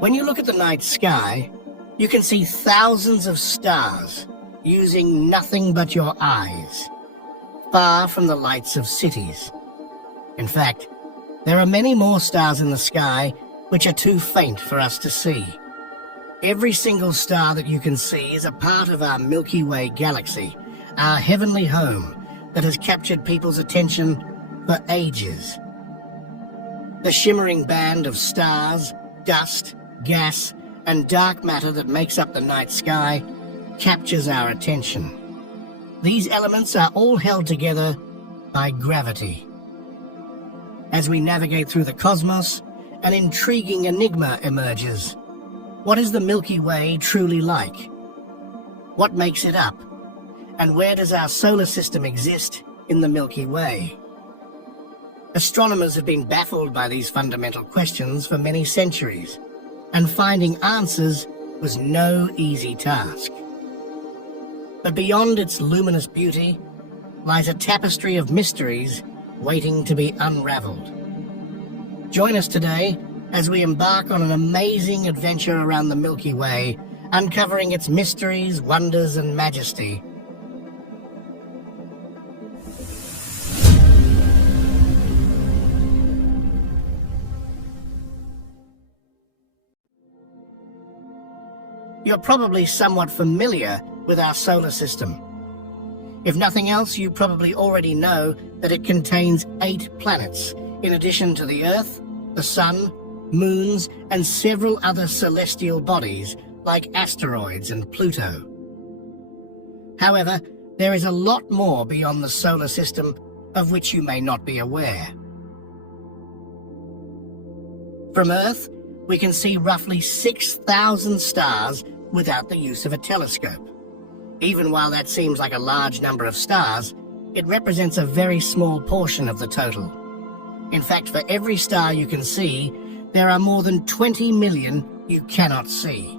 When you look at the night sky, you can see thousands of stars using nothing but your eyes, far from the lights of cities. In fact, there are many more stars in the sky which are too faint for us to see. Every single star that you can see is a part of our Milky Way galaxy, our heavenly home that has captured people's attention for ages. The shimmering band of stars, dust, gas, and dark matter that makes up the night sky captures our attention. These elements are all held together by gravity. As we navigate through the cosmos, an intriguing enigma emerges. What is the Milky Way truly like? What makes it up? And where does our solar system exist in the Milky Way? Astronomers have been baffled by these fundamental questions for many centuries, and finding answers was no easy task. But beyond its luminous beauty lies a tapestry of mysteries waiting to be unraveled. Join us today as we embark on an amazing adventure around the Milky Way, uncovering its mysteries, wonders, and majesty. You're probably somewhat familiar with our solar system. If nothing else, you probably already know that it contains 8 planets, in addition to the Earth, the Sun, moons, and several other celestial bodies like asteroids and Pluto. However, there is a lot more beyond the solar system of which you may not be aware. From Earth, we can see roughly 6,000 stars without the use of a telescope. Even while that seems like a large number of stars, it represents a very small portion of the total. In fact, for every star you can see, there are more than 20 million you cannot see.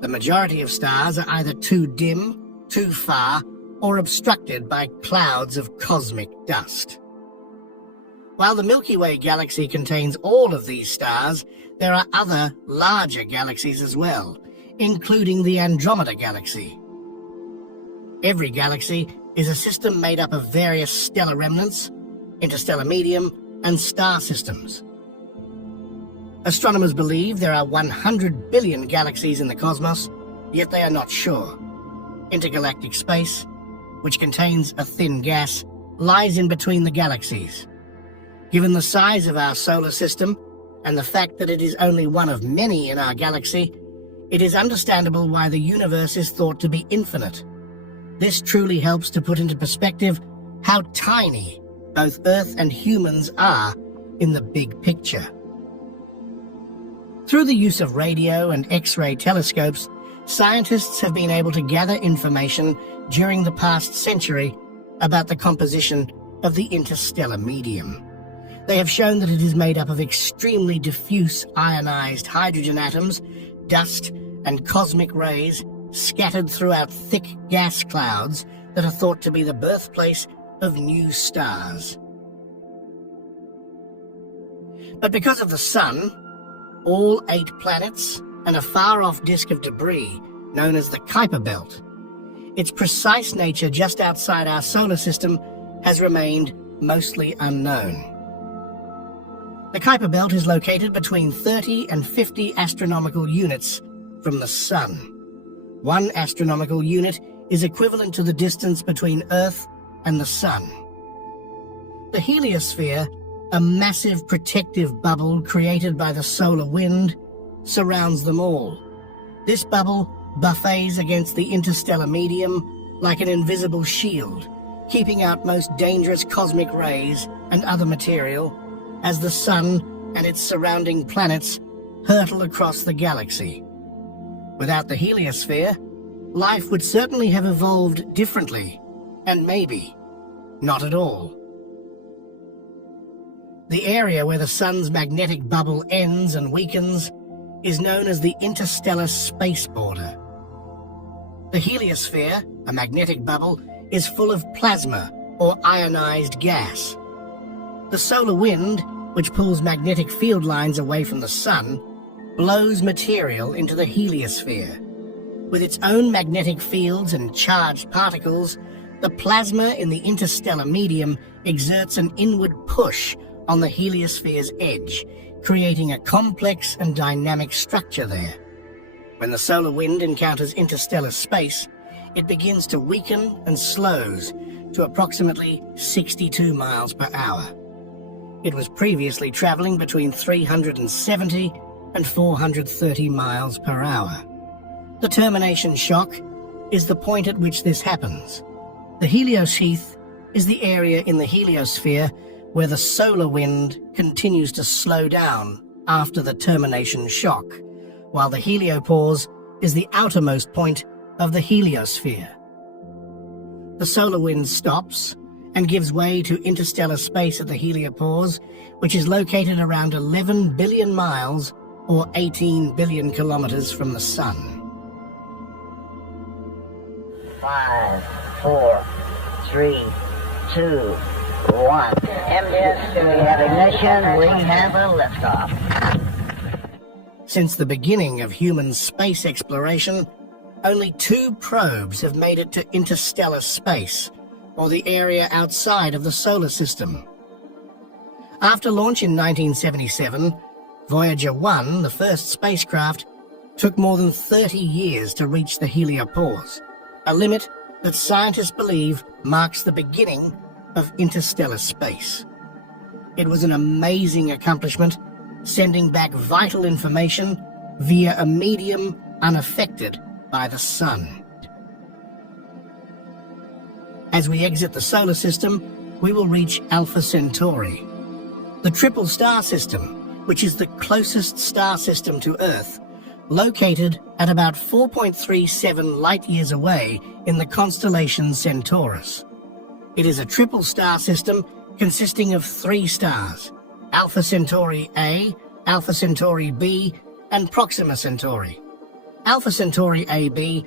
The majority of stars are either too dim, too far, or obstructed by clouds of cosmic dust. While the Milky Way galaxy contains all of these stars, there are other larger galaxies as well, including the Andromeda galaxy. Every galaxy is a system made up of various stellar remnants, interstellar medium, and star systems. Astronomers believe there are 100 billion galaxies in the cosmos, yet they are not sure. Intergalactic space, which contains a thin gas, lies in between the galaxies. Given the size of our solar system and the fact that it is only one of many in our galaxy, it is understandable why the universe is thought to be infinite. This truly helps to put into perspective how tiny both Earth and humans are in the big picture. Through the use of radio and X-ray telescopes, scientists have been able to gather information during the past century about the composition of the interstellar medium. They have shown that it is made up of extremely diffuse ionized hydrogen atoms, dust, and cosmic rays scattered throughout thick gas clouds that are thought to be the birthplace of new stars. But because of the Sun, all 8 planets, and a far-off disk of debris known as the Kuiper Belt, its precise nature just outside our solar system has remained mostly unknown. The Kuiper Belt is located between 30 and 50 astronomical units from the Sun. 1 astronomical unit is equivalent to the distance between Earth and the Sun. The heliosphere, a massive protective bubble created by the solar wind, surrounds them all. This bubble buffets against the interstellar medium like an invisible shield, keeping out most dangerous cosmic rays and other material as the Sun and its surrounding planets hurtle across the galaxy. Without the heliosphere, life would certainly have evolved differently, and maybe not at all. The area where the Sun's magnetic bubble ends and weakens is known as the interstellar space border. The heliosphere, a magnetic bubble, is full of plasma or ionized gas. The solar wind, which pulls magnetic field lines away from the Sun, blows material into the heliosphere. With its own magnetic fields and charged particles, the plasma in the interstellar medium exerts an inward push on the heliosphere's edge, creating a complex and dynamic structure there. When the solar wind encounters interstellar space, it begins to weaken and slows to approximately 62 miles per hour. It was previously traveling between 370 and 430 miles per hour. The termination shock is the point at which this happens. The heliosheath is the area in the heliosphere where the solar wind continues to slow down after the termination shock, while the heliopause is the outermost point of the heliosphere. The solar wind stops and gives way to interstellar space at the heliopause, which is located around 11 billion miles or 18 billion kilometers from the Sun. 5, 4, 3, 2, 1. Yes, we have ignition, we have a liftoff. Since the beginning of human space exploration, only 2 probes have made it to interstellar space, or the area outside of the solar system. After launch in 1977, Voyager 1, the first spacecraft, took more than 30 years to reach the heliopause, a limit that scientists believe marks the beginning of interstellar space. It was an amazing accomplishment, sending back vital information via a medium unaffected by the Sun. As we exit the solar system, we will reach Alpha Centauri. The triple star system, which is the closest star system to Earth, located at about 4.37 light-years away in the constellation Centaurus. It is a triple star system consisting of 3 stars: Alpha Centauri A, Alpha Centauri B, and Proxima Centauri. Alpha Centauri AB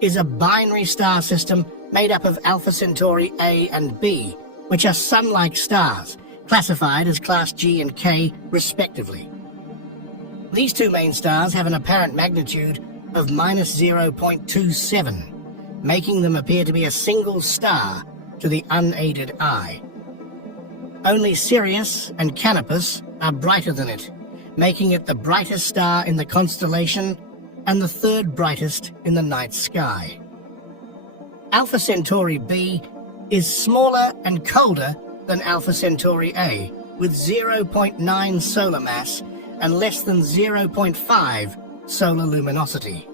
is a binary star system made up of Alpha Centauri A and B, which are Sun-like stars, classified as Class G and K, respectively. These 2 main stars have an apparent magnitude of -0.27, making them appear to be a single star to the unaided eye. Only Sirius and Canopus are brighter than it, making it the brightest star in the constellation and the 3rd brightest in the night sky. Alpha Centauri B is smaller and colder than Alpha Centauri A, with 0.9 solar mass and less than 0.5 solar luminosity.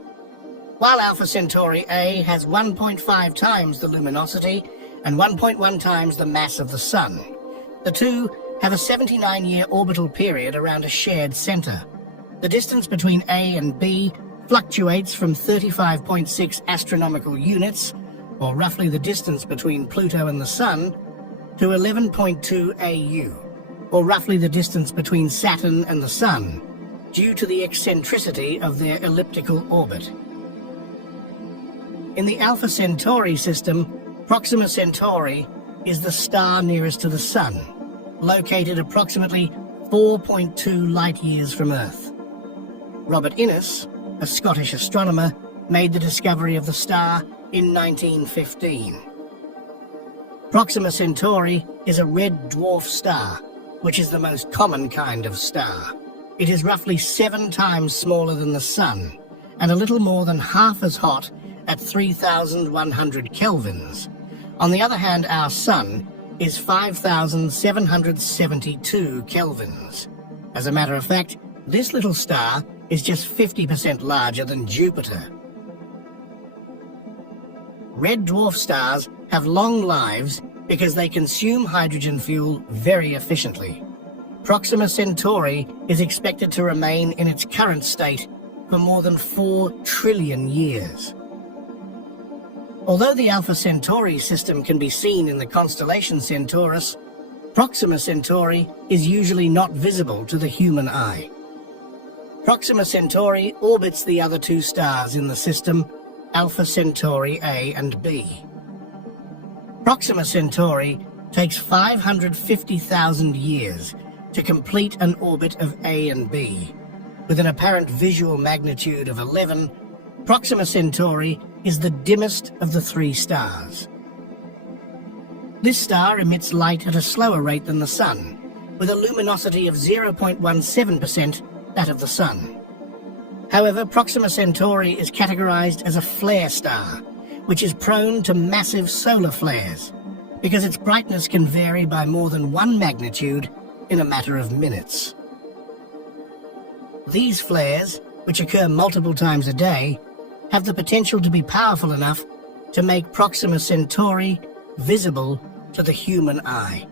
While Alpha Centauri A has 1.5 times the luminosity and 1.1 times the mass of the Sun, the 2 have a 79-year orbital period around a shared center. The distance between A and B fluctuates from 35.6 astronomical units, or roughly the distance between Pluto and the Sun, to 11.2 AU, or roughly the distance between Saturn and the Sun, due to the eccentricity of their elliptical orbit. In the Alpha Centauri system, Proxima Centauri is the star nearest to the Sun, located approximately 4.2 light-years from Earth. Robert Innes, a Scottish astronomer, made the discovery of the star in 1915. Proxima Centauri is a red dwarf star, which is the most common kind of star. It is roughly 7 times smaller than the Sun, and a little more than half as hot at 3,100 kelvins. On the other hand, our Sun is 5,772 kelvins. As a matter of fact, this little star is just 50% larger than Jupiter. Red dwarf stars have long lives because they consume hydrogen fuel very efficiently. Proxima Centauri is expected to remain in its current state for more than 4 trillion years. Although the Alpha Centauri system can be seen in the constellation Centaurus, Proxima Centauri is usually not visible to the human eye. Proxima Centauri orbits the other 2 stars in the system, Alpha Centauri A and B. Proxima Centauri takes 550,000 years to complete an orbit of A and B, With an apparent visual magnitude of 11, Proxima Centauri is the dimmest of the three stars. This star emits light at a slower rate than the Sun, with a luminosity of 0.17% that of the Sun. However, Proxima Centauri is categorized as a flare star, which is prone to massive solar flares, because its brightness can vary by more than 1 magnitude in a matter of minutes. These flares, which occur multiple times a day, have the potential to be powerful enough to make Proxima Centauri visible to the human eye.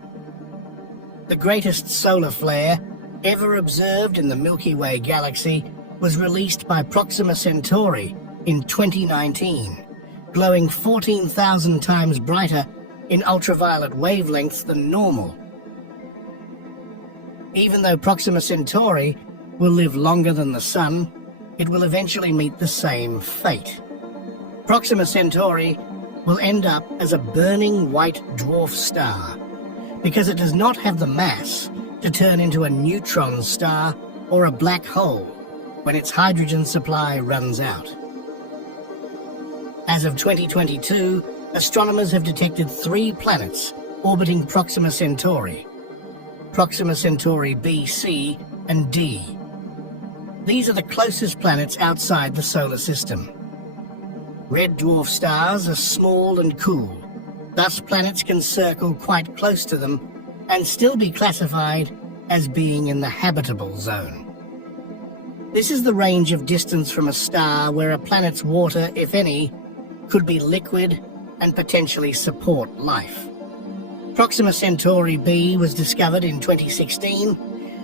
The greatest solar flare ever observed in the Milky Way galaxy was released by Proxima Centauri in 2019, glowing 14,000 times brighter in ultraviolet wavelengths than normal. Even though Proxima Centauri will live longer than the Sun, it will eventually meet the same fate. Proxima Centauri will end up as a burning white dwarf star, because it does not have the mass to turn into a neutron star or a black hole when its hydrogen supply runs out. As of 2022, astronomers have detected 3 planets orbiting Proxima Centauri: Proxima Centauri b, c, and d. These are the closest planets outside the solar system. Red dwarf stars are small and cool. Thus, planets can circle quite close to them and still be classified as being in the habitable zone. This is the range of distance from a star where a planet's water, if any, could be liquid and potentially support life. Proxima Centauri b was discovered in 2016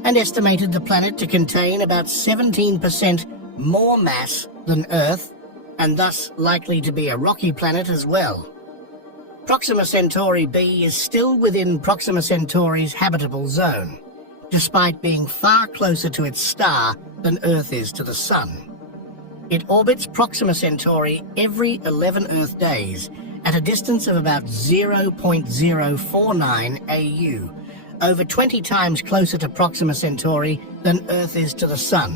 and estimated the planet to contain about 17% more mass than Earth, and thus likely to be a rocky planet as well. Proxima Centauri b is still within Proxima Centauri's habitable zone, despite being far closer to its star than Earth is to the Sun. It orbits Proxima Centauri every 11 Earth days at a distance of about 0.049 AU, over 20 times closer to Proxima Centauri than Earth is to the Sun.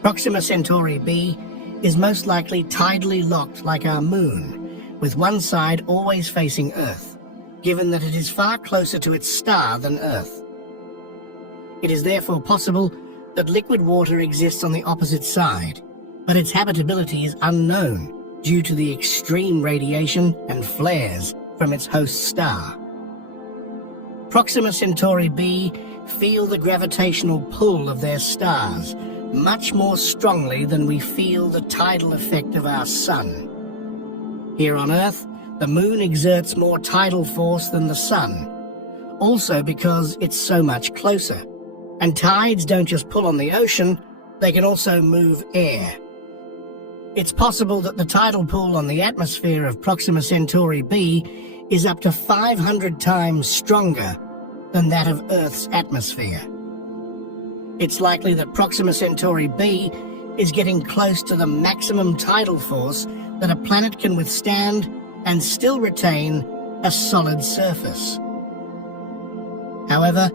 Proxima Centauri b is most likely tidally locked like our Moon, with one side always facing Earth, given that it is far closer to its star than Earth. It is therefore possible that liquid water exists on the opposite side, but its habitability is unknown due to the extreme radiation and flares from its host star. Proxima Centauri b feel the gravitational pull of their stars much more strongly than we feel the tidal effect of our Sun. Here on Earth, the Moon exerts more tidal force than the Sun, also because it's so much closer. And tides don't just pull on the ocean, they can also move air. It's possible that the tidal pull on the atmosphere of Proxima Centauri b is up to 500 times stronger than that of Earth's atmosphere. It's likely that Proxima Centauri b is getting close to the maximum tidal force that a planet can withstand and still retain a solid surface. However,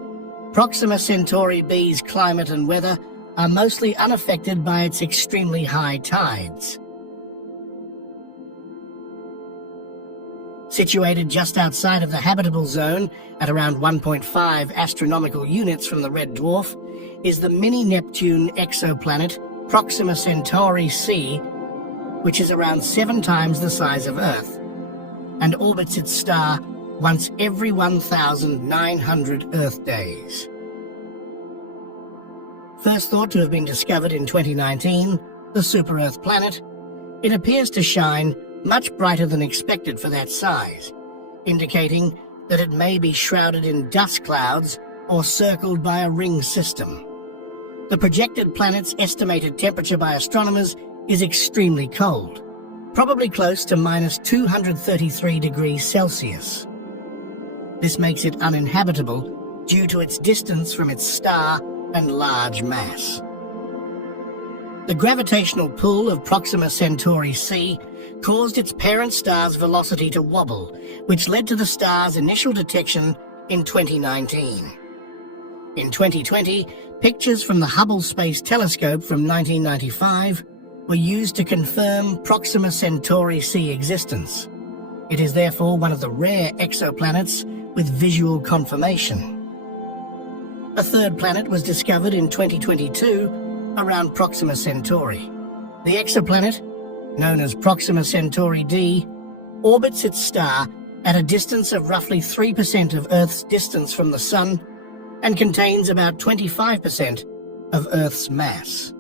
Proxima Centauri b's climate and weather are mostly unaffected by its extremely high tides. Situated just outside of the habitable zone at around 1.5 astronomical units from the red dwarf is the mini-Neptune exoplanet Proxima Centauri c, which is around 7 times the size of Earth, and orbits its star once every 1,900 Earth days. First thought to have been discovered in 2019, the super-Earth planet, it appears to shine much brighter than expected for that size, indicating that it may be shrouded in dust clouds or circled by a ring system. The projected planet's estimated temperature by astronomers is extremely cold, probably close to minus 233 degrees Celsius. This makes it uninhabitable due to its distance from its star and large mass. The gravitational pull of Proxima Centauri c caused its parent star's velocity to wobble, which led to the star's initial detection in 2019. In 2020, pictures from the Hubble Space Telescope from 1995 were used to confirm Proxima Centauri C existence. It is therefore one of the rare exoplanets with visual confirmation. A third planet was discovered in 2022 around Proxima Centauri. The exoplanet, known as Proxima Centauri d, orbits its star at a distance of roughly 3% of Earth's distance from the Sun and contains about 25% of Earth's mass.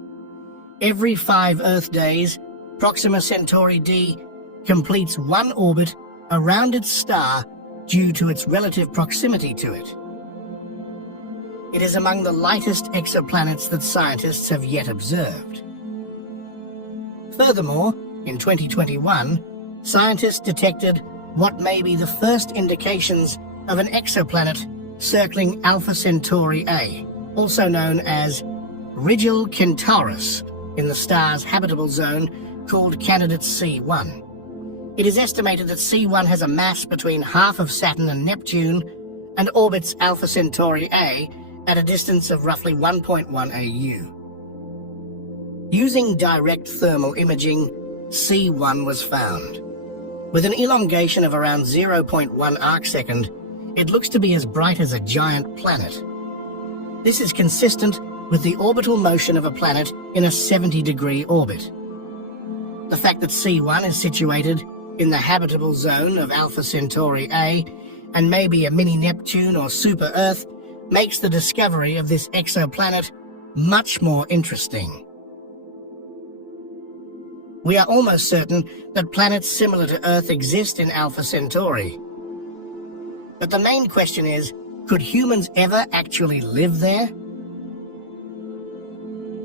Every 5 Earth days, Proxima Centauri d completes one orbit around its star due to its relative proximity to it. It is among the lightest exoplanets that scientists have yet observed. Furthermore, in 2021, scientists detected what may be the first indications of an exoplanet circling Alpha Centauri A, also known as Rigil Kentaurus, in the star's habitable zone called candidate C1. It is estimated that C1 has a mass between half of Saturn and Neptune and orbits Alpha Centauri A at a distance of roughly 1.1 AU. Using direct thermal imaging, C1 was found. With an elongation of around 0.1 arcsecond, it looks to be as bright as a giant planet. This is consistent with the orbital motion of a planet in a 70-degree orbit. The fact that C1 is situated in the habitable zone of Alpha Centauri A and maybe a mini Neptune or super Earth makes the discovery of this exoplanet much more interesting. We are almost certain that planets similar to Earth exist in Alpha Centauri. But the main question is, could humans ever actually live there?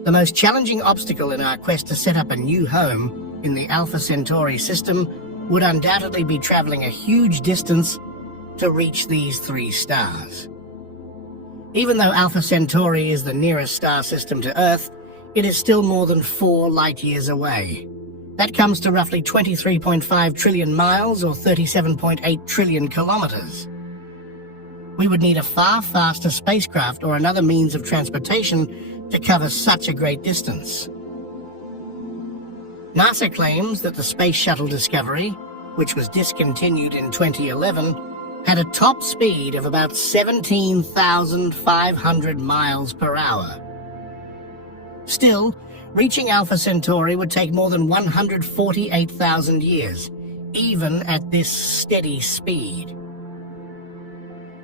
The most challenging obstacle in our quest to set up a new home in the Alpha Centauri system would undoubtedly be traveling a huge distance to reach these 3 stars. Even though Alpha Centauri is the nearest star system to Earth, it is still more than 4 light-years away. That comes to roughly 23.5 trillion miles or 37.8 trillion kilometers. We would need a far faster spacecraft or another means of transportation to cover such a great distance. NASA claims that the Space Shuttle Discovery, which was discontinued in 2011, had a top speed of about 17,500 miles per hour. Still, reaching Alpha Centauri would take more than 148,000 years, even at this steady speed.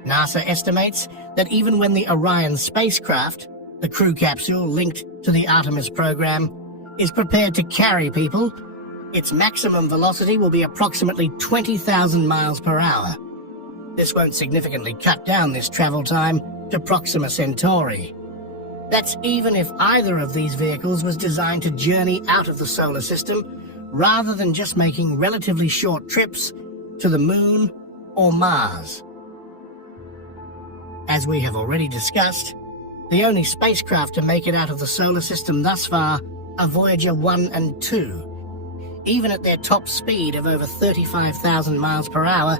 NASA estimates that even when the Orion spacecraft, the crew capsule linked to the Artemis program, is prepared to carry people, its maximum velocity will be approximately 20,000 miles per hour. This won't significantly cut down this travel time to Proxima Centauri. That's even if either of these vehicles was designed to journey out of the solar system, rather than just making relatively short trips to the Moon or Mars. As we have already discussed, the only spacecraft to make it out of the solar system thus far are Voyager 1 and 2. Even at their top speed of over 35,000 miles per hour,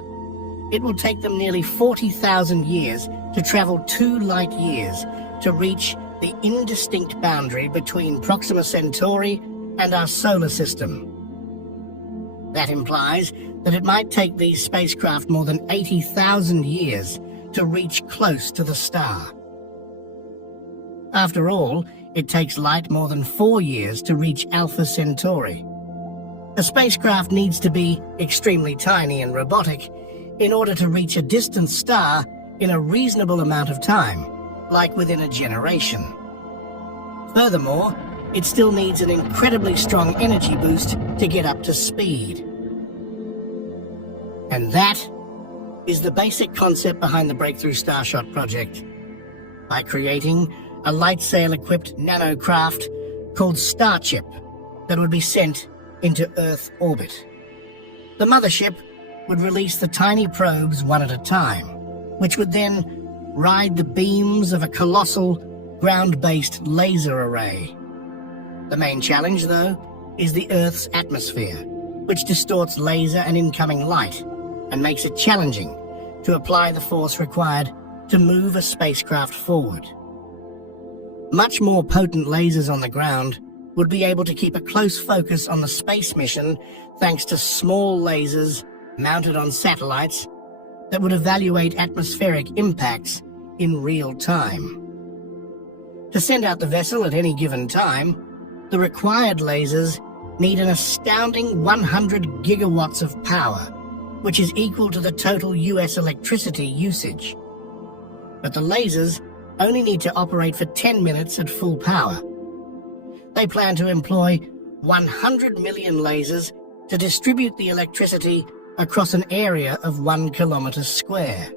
it will take them nearly 40,000 years to travel 2 light years to reach the indistinct boundary between Proxima Centauri and our solar system. That implies that it might take these spacecraft more than 80,000 years to reach close to the star. After all, it takes light more than 4 years to reach Alpha Centauri. A spacecraft needs to be extremely tiny and robotic in order to reach a distant star in a reasonable amount of time, like within a generation. Furthermore, it still needs an incredibly strong energy boost to get up to speed. And that is the basic concept behind the Breakthrough Starshot project. By creating a light sail-equipped nanocraft called Starship that would be sent into Earth orbit. The mothership would release the tiny probes one at a time, which would then ride the beams of a colossal ground-based laser array. The main challenge, though, is the Earth's atmosphere, which distorts laser and incoming light and makes it challenging to apply the force required to move a spacecraft forward. Much more potent lasers on the ground would be able to keep a close focus on the space mission thanks to small lasers mounted on satellites that would evaluate atmospheric impacts in real time. To send out the vessel at any given time, the required lasers need an astounding 100 gigawatts of power, which is equal to the total US electricity usage. But the lasers only need to operate for 10 minutes at full power. They plan to employ 100 million lasers to distribute the electricity across an area of 1 kilometer square.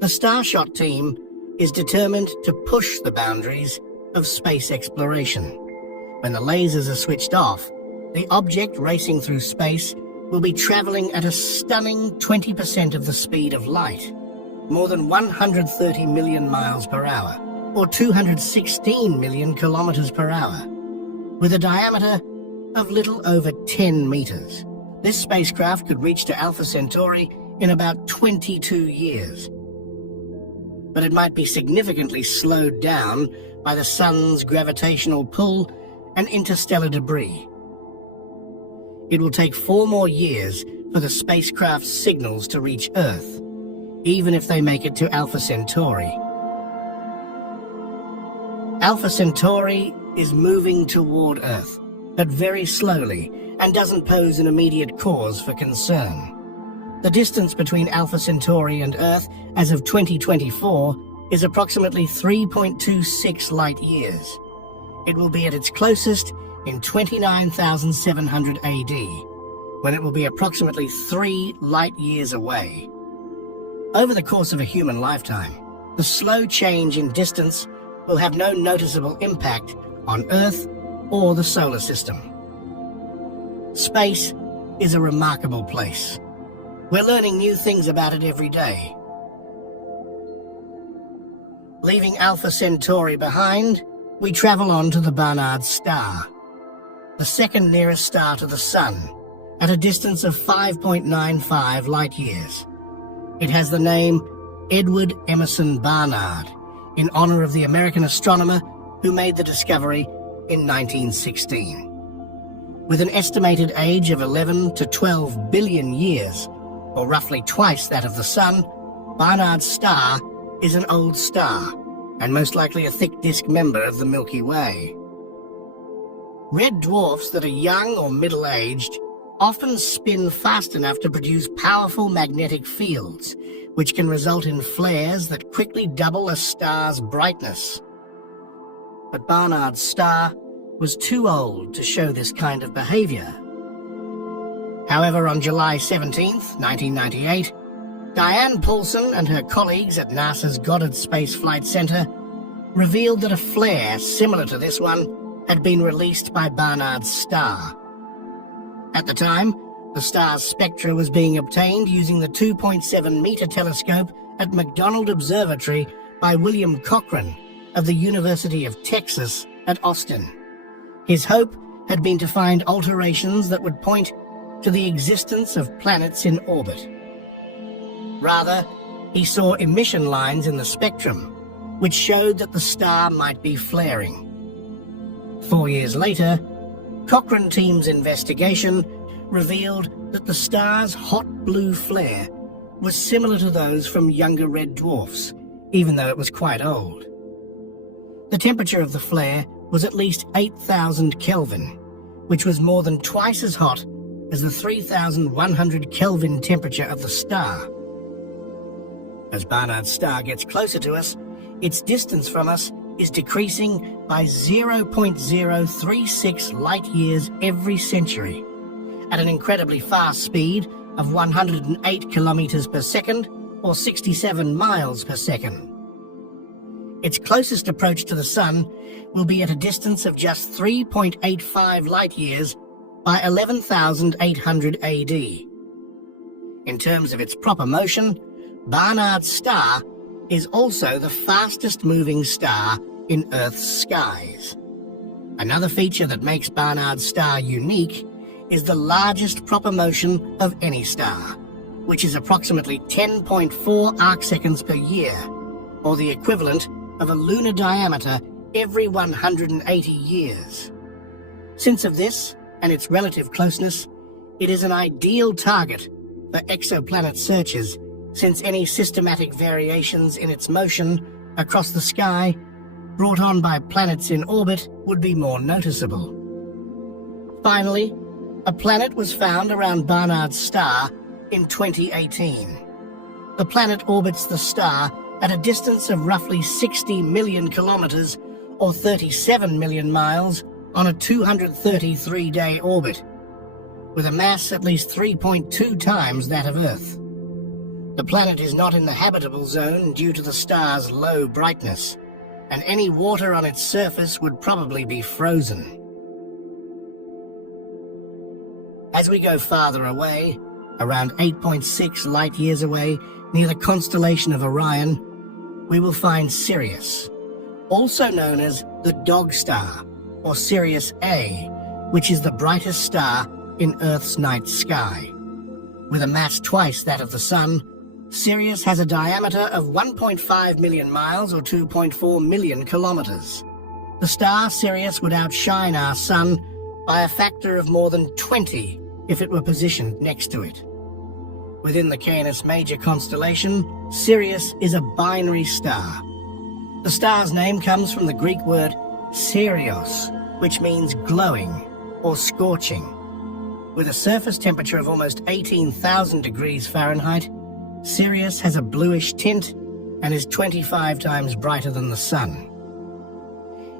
The Starshot team is determined to push the boundaries of space exploration. When the lasers are switched off, the object racing through space will be traveling at a stunning 20% of the speed of light, more than 130 million miles per hour, or 216 million kilometers per hour, with a diameter of little over 10 meters. This spacecraft could reach to Alpha Centauri in about 22 years. But it might be significantly slowed down by the sun's gravitational pull and interstellar debris. It will take 4 more years for the spacecraft's signals to reach Earth, even if they make it to Alpha Centauri. Alpha Centauri is moving toward Earth, but very slowly, and doesn't pose an immediate cause for concern. The distance between Alpha Centauri and Earth as of 2024 is approximately 3.26 light years. It will be at its closest in 29,700 AD, when it will be approximately 3 light years away. Over the course of a human lifetime, the slow change in distance will have no noticeable impact on Earth or the solar system. Space is a remarkable place. We're learning new things about it every day. Leaving Alpha Centauri behind, we travel on to the Barnard Star, the second nearest star to the Sun, at a distance of 5.95 light years. It has the name Edward Emerson Barnard, in honor of the American astronomer who made the discovery in 1916. With an estimated age of 11 to 12 billion years, or roughly twice that of the Sun, Barnard's star is an old star, and most likely a thick disk member of the Milky Way. Red dwarfs that are young or middle-aged often spin fast enough to produce powerful magnetic fields, which can result in flares that quickly double a star's brightness. But Barnard's star was too old to show this kind of behavior. However, on July 17, 1998, Diane Paulson and her colleagues at NASA's Goddard Space Flight Center revealed that a flare similar to this one had been released by Barnard's star. At the time, the star's spectra was being obtained using the 2.7-meter telescope at McDonald Observatory by William Cochran of the University of Texas at Austin. His hope had been to find alterations that would point to the existence of planets in orbit. Rather, he saw emission lines in the spectrum, which showed that the star might be flaring. 4 years later, Cochrane team's investigation revealed that the star's hot blue flare was similar to those from younger red dwarfs, even though it was quite old. The temperature of the flare was at least 8,000 Kelvin, which was more than twice as hot as the 3,100 Kelvin temperature of the star. As Barnard's star gets closer to us, its distance from us is decreasing by 0.036 light years every century, at an incredibly fast speed of 108 kilometers per second, or 67 miles per second. Its closest approach to the Sun will be at a distance of just 3.85 light years by 11,800 AD. In terms of its proper motion, Barnard's star is also the fastest moving star in Earth's skies. Another feature that makes Barnard's star unique is the largest proper motion of any star, which is approximately 10.4 arcseconds per year, or the equivalent of a lunar diameter every 180 years. Since of this and its relative closeness, it is an ideal target for exoplanet searches, since any systematic variations in its motion across the sky brought on by planets in orbit would be more noticeable. Finally, a planet was found around Barnard's star in 2018. The planet orbits the star at a distance of roughly 60 million kilometers or 37 million miles on a 233-day orbit, with a mass at least 3.2 times that of Earth. The planet is not in the habitable zone due to the star's low brightness, and any water on its surface would probably be frozen. As we go farther away, around 8.6 light-years away, near the constellation of Orion, we will find Sirius, also known as the Dog Star, or Sirius A, which is the brightest star in Earth's night sky. With a mass twice that of the Sun, Sirius has a diameter of 1.5 million miles or 2.4 million kilometers. The star Sirius would outshine our Sun by a factor of more than 20 if it were positioned next to it. Within the Canis Major constellation, Sirius is a binary star. The star's name comes from the Greek word Sirios, which means glowing or scorching. With a surface temperature of almost 18,000 degrees Fahrenheit, Sirius has a bluish tint and is 25 times brighter than the Sun.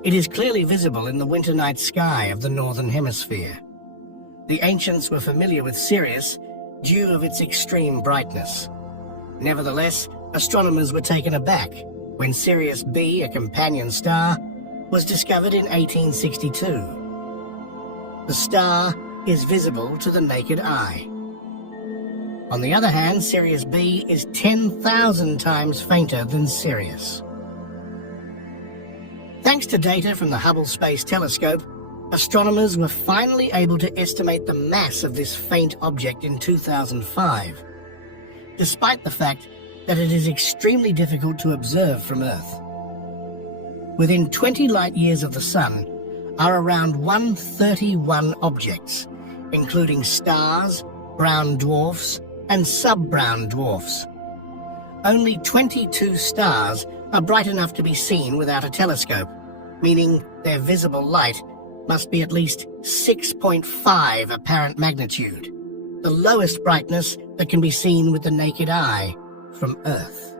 It is clearly visible in the winter night sky of the Northern Hemisphere. The ancients were familiar with Sirius due to its extreme brightness. Nevertheless, astronomers were taken aback when Sirius B, a companion star, was discovered in 1862. The star is visible to the naked eye. On the other hand, Sirius B is 10,000 times fainter than Sirius. Thanks to data from the Hubble Space Telescope, astronomers were finally able to estimate the mass of this faint object in 2005, despite the fact that it is extremely difficult to observe from Earth. Within 20 light-years of the Sun are around 131 objects, including stars, brown dwarfs, and sub-brown dwarfs. Only 22 stars are bright enough to be seen without a telescope, meaning their visible light must be at least 6.5 apparent magnitude, the lowest brightness that can be seen with the naked eye from Earth.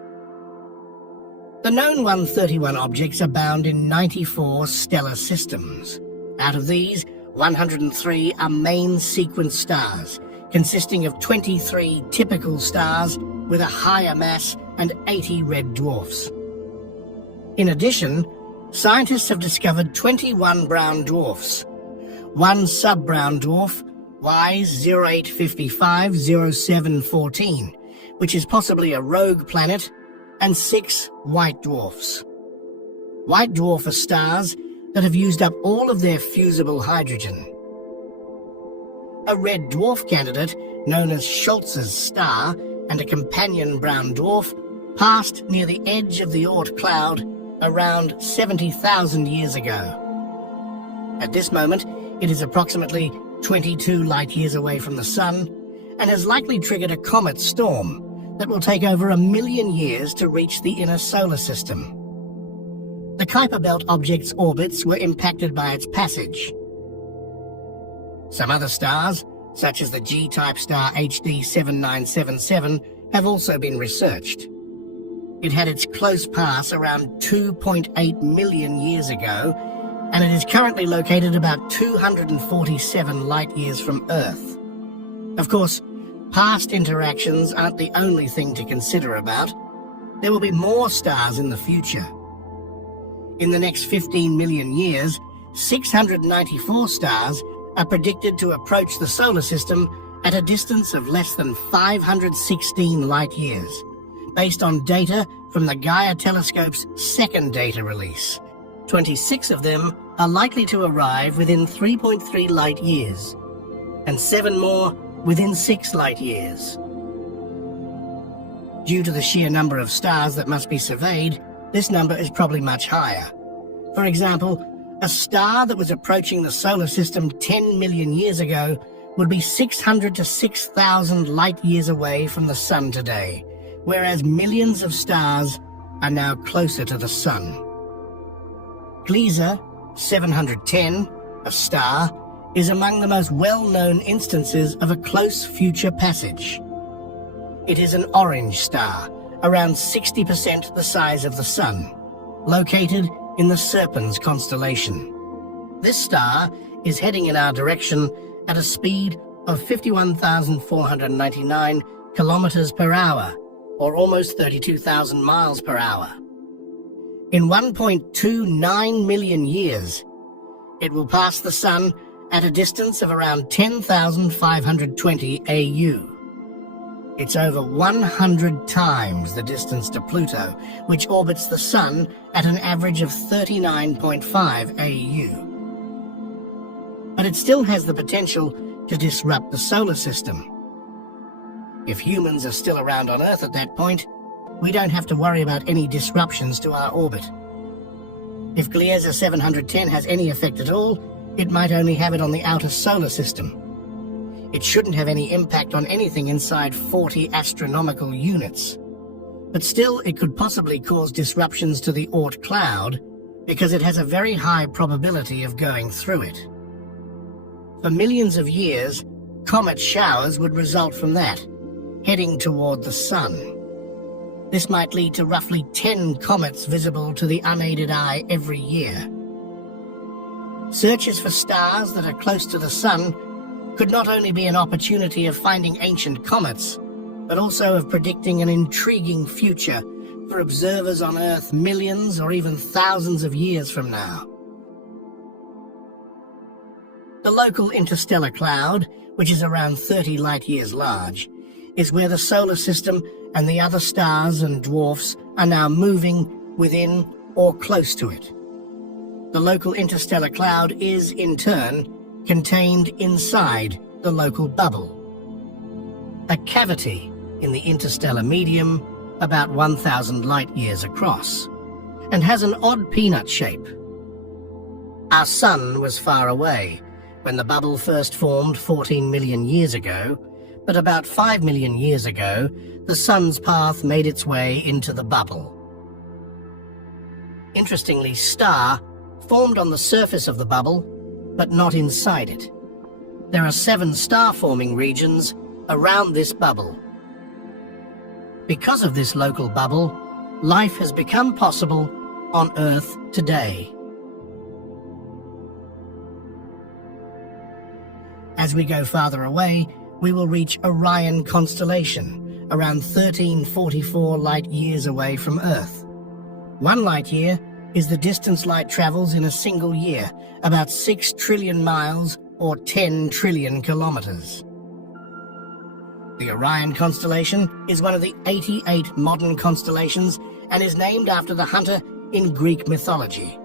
The known 131 objects are bound in 94 stellar systems. Out of these, 103 are main sequence stars, consisting of 23 typical stars with a higher mass and 80 red dwarfs. In addition, scientists have discovered 21 brown dwarfs, one sub-brown dwarf, WISE 08550714, which is possibly a rogue planet, and 6 white dwarfs. White dwarf are stars that have used up all of their fusible hydrogen. A red dwarf candidate, known as Schultz's star, and a companion brown dwarf, passed near the edge of the Oort cloud around 70,000 years ago. At this moment, it is approximately 22 light-years away from the Sun and has likely triggered a comet storm that will take over 1 million years to reach the inner solar system. The Kuiper Belt object's orbits were impacted by its passage. Some other stars, such as the G-type star HD 7977, have also been researched. It had its close pass around 2.8 million years ago, and it is currently located about 247 light-years from Earth. Of course, past interactions aren't the only thing to consider about. There will be more stars in the future. In the next 15 million years, 694 stars are predicted to approach the solar system at a distance of less than 516 light-years, based on data from the Gaia telescope's second data release. 26 of them are likely to arrive within 3.3 light-years, and 7 more within 6 light-years. Due to the sheer number of stars that must be surveyed, this number is probably much higher. For example, a star that was approaching the solar system 10 million years ago would be 600 to 6,000 light years away from the Sun today, whereas millions of stars are now closer to the Sun. Gliese 710, a star, is among the most well-known instances of a close future passage. It is an orange star, around 60% the size of the Sun, located in the Serpens constellation. This star is heading in our direction at a speed of 51,499 kilometers per hour, or almost 32,000 miles per hour. In 1.29 million years, it will pass the Sun at a distance of around 10,520 AU. It's over 100 times the distance to Pluto, which orbits the Sun at an average of 39.5 AU. But it still has the potential to disrupt the solar system. If humans are still around on Earth at that point, we don't have to worry about any disruptions to our orbit. If Gliese 710 has any effect at all, it might only have it on the outer solar system. It shouldn't have any impact on anything inside 40 astronomical units. But still, it could possibly cause disruptions to the Oort cloud because it has a very high probability of going through it. For millions of years, comet showers would result from that, heading toward the Sun. This might lead to roughly 10 comets visible to the unaided eye every year. Searches for stars that are close to the Sun could not only be an opportunity of finding ancient comets, but also of predicting an intriguing future for observers on Earth millions or even thousands of years from now. The local interstellar cloud, which is around 30 light-years large, is where the solar system and the other stars and dwarfs are now moving within or close to it. The local interstellar cloud is, in turn, contained inside the local bubble, a cavity in the interstellar medium about 1,000 light-years across, and has an odd peanut shape. Our Sun was far away when the bubble first formed 14 million years ago, but about 5 million years ago, the Sun's path made its way into the bubble. Interestingly, star formed on the surface of the bubble, but not inside it. There are 7 star-forming regions around this bubble. Because of this local bubble, life has become possible on Earth today. As we go farther away, we will reach Orion constellation, around 1344 light-years away from Earth. 1 light-year is the distance light travels in a single year, about 6 trillion miles or 10 trillion kilometers. The Orion constellation is one of the 88 modern constellations and is named after the hunter in Greek mythology.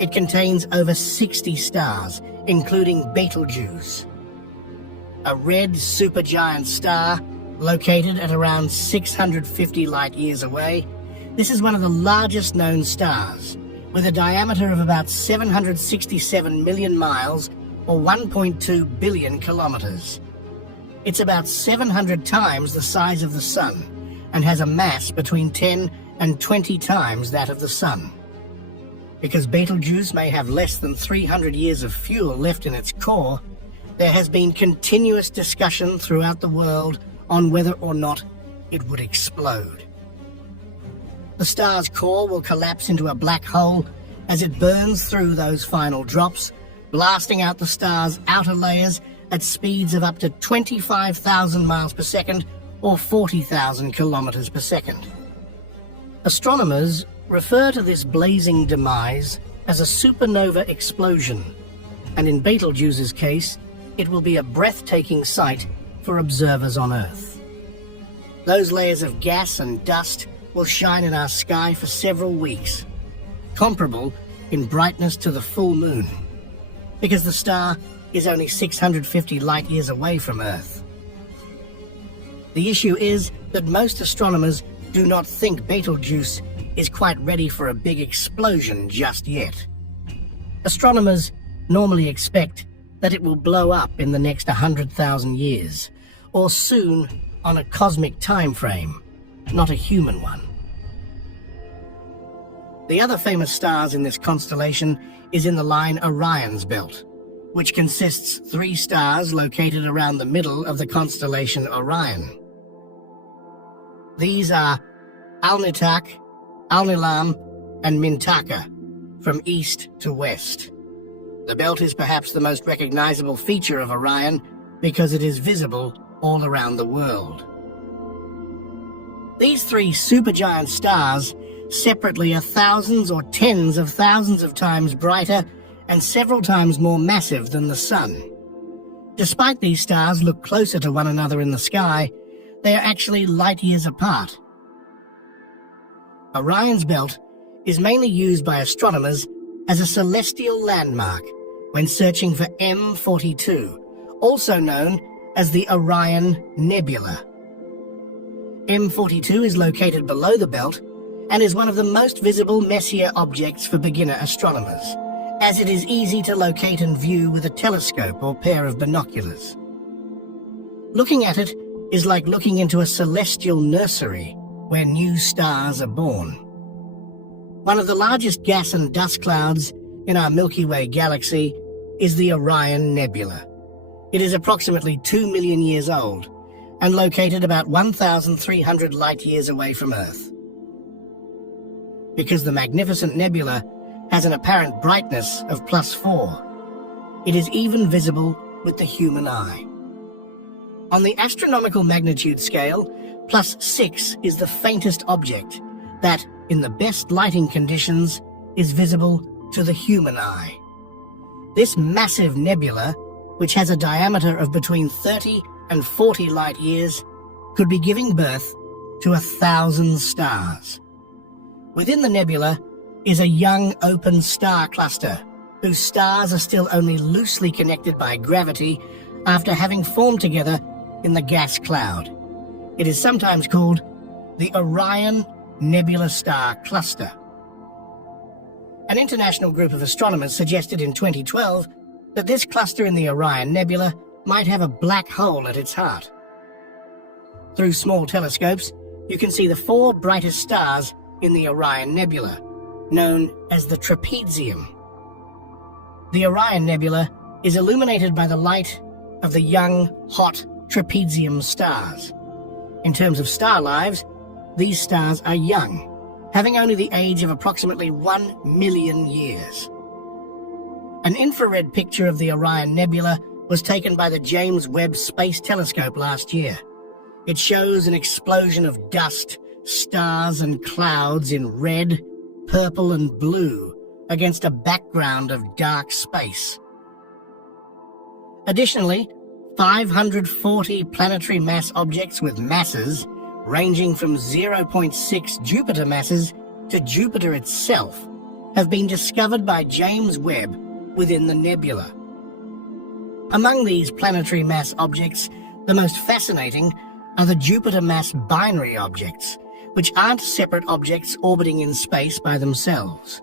It contains over 60 stars, including Betelgeuse, a red supergiant star located at around 650 light-years away. This is one of the largest known stars, with a diameter of about 767 million miles or 1.2 billion kilometers. It's about 700 times the size of the Sun and has a mass between 10 and 20 times that of the Sun. Because Betelgeuse may have less than 300 years of fuel left in its core, there has been continuous discussion throughout the world on whether or not it would explode. The star's core will collapse into a black hole as it burns through those final drops, blasting out the star's outer layers at speeds of up to 25,000 miles per second or 40,000 kilometers per second. Astronomers refer to this blazing demise as a supernova explosion, and in Betelgeuse's case, it will be a breathtaking sight for observers on Earth. Those layers of gas and dust will shine in our sky for several weeks, comparable in brightness to the full moon, because the star is only 650 light-years away from Earth. The issue is that most astronomers do not think Betelgeuse is quite ready for a big explosion just yet. Astronomers normally expect that it will blow up in the next 100,000 years, or soon on a cosmic time frame, not a human one. The other famous stars in this constellation is in the line Orion's belt, which consists 3 stars located around the middle of the constellation Orion. These are Alnitak, Alnilam, and Mintaka, from east to west. The belt is perhaps the most recognizable feature of Orion because it is visible all around the world. These 3 supergiant stars separately are thousands or tens of thousands of times brighter and several times more massive than the Sun. Despite these stars look closer to one another in the sky, they are actually light years apart. Orion's belt is mainly used by astronomers as a celestial landmark when searching for M42, also known as the Orion Nebula. M42 is located below the belt and is one of the most visible Messier objects for beginner astronomers, as it is easy to locate and view with a telescope or pair of binoculars. Looking at it is like looking into a celestial nursery where new stars are born. One of the largest gas and dust clouds in our Milky Way galaxy is the Orion Nebula. It is approximately 2 million years old and located about 1,300 light-years away from Earth. Because the magnificent nebula has an apparent brightness of +4, it is even visible with the human eye. On the astronomical magnitude scale, +6 is the faintest object that, in the best lighting conditions, is visible to the human eye. This massive nebula, which has a diameter of between 30 and 40 light years, could be giving birth to 1,000 stars. Within the nebula is a young open star cluster, whose stars are still only loosely connected by gravity after having formed together in the gas cloud. It is sometimes called the Orion Nebula Star Cluster. An international group of astronomers suggested in 2012 that this cluster in the Orion Nebula might have a black hole at its heart. Through small telescopes, you can see the 4 brightest stars in the Orion Nebula, known as the trapezium. The Orion Nebula is illuminated by the light of the young, hot trapezium stars. In terms of star lives, these stars are young, having only the age of approximately 1 million years. An infrared picture of the Orion Nebula was taken by the James Webb Space Telescope last year. It shows an explosion of dust, stars and clouds in red, purple and blue against a background of dark space. Additionally, 540 planetary mass objects with masses ranging from 0.6 Jupiter masses to Jupiter itself have been discovered by James Webb within the nebula. Among these planetary mass objects, the most fascinating are the Jupiter mass binary objects, which aren't separate objects orbiting in space by themselves.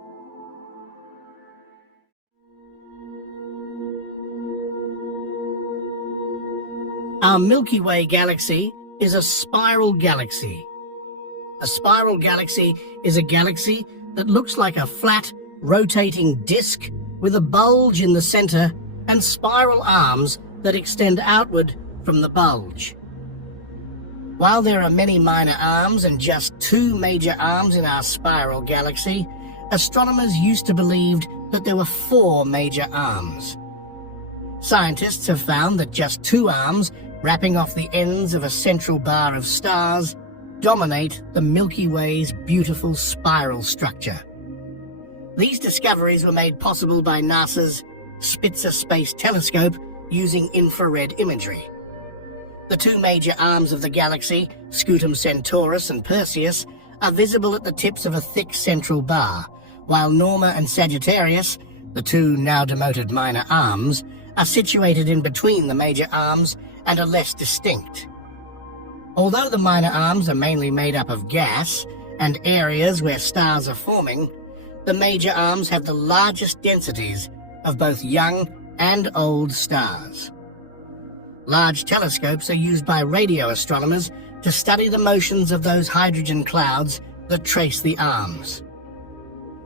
Our Milky Way galaxy is a spiral galaxy. A spiral galaxy is a galaxy that looks like a flat, rotating disk with a bulge in the center and spiral arms that extend outward from the bulge. While there are many minor arms and just 2 major arms in our spiral galaxy, astronomers used to believe that there were 4 major arms. Scientists have found that just 2 arms, wrapping off the ends of a central bar of stars, dominate the Milky Way's beautiful spiral structure. These discoveries were made possible by NASA's Spitzer Space Telescope using infrared imagery. The 2 major arms of the galaxy, Scutum Centaurus and Perseus, are visible at the tips of a thick central bar, while Norma and Sagittarius, the 2 now demoted minor arms, are situated in between the major arms and are less distinct. Although the minor arms are mainly made up of gas, and areas where stars are forming, the major arms have the largest densities of both young and old stars. Large telescopes are used by radio astronomers to study the motions of those hydrogen clouds that trace the arms.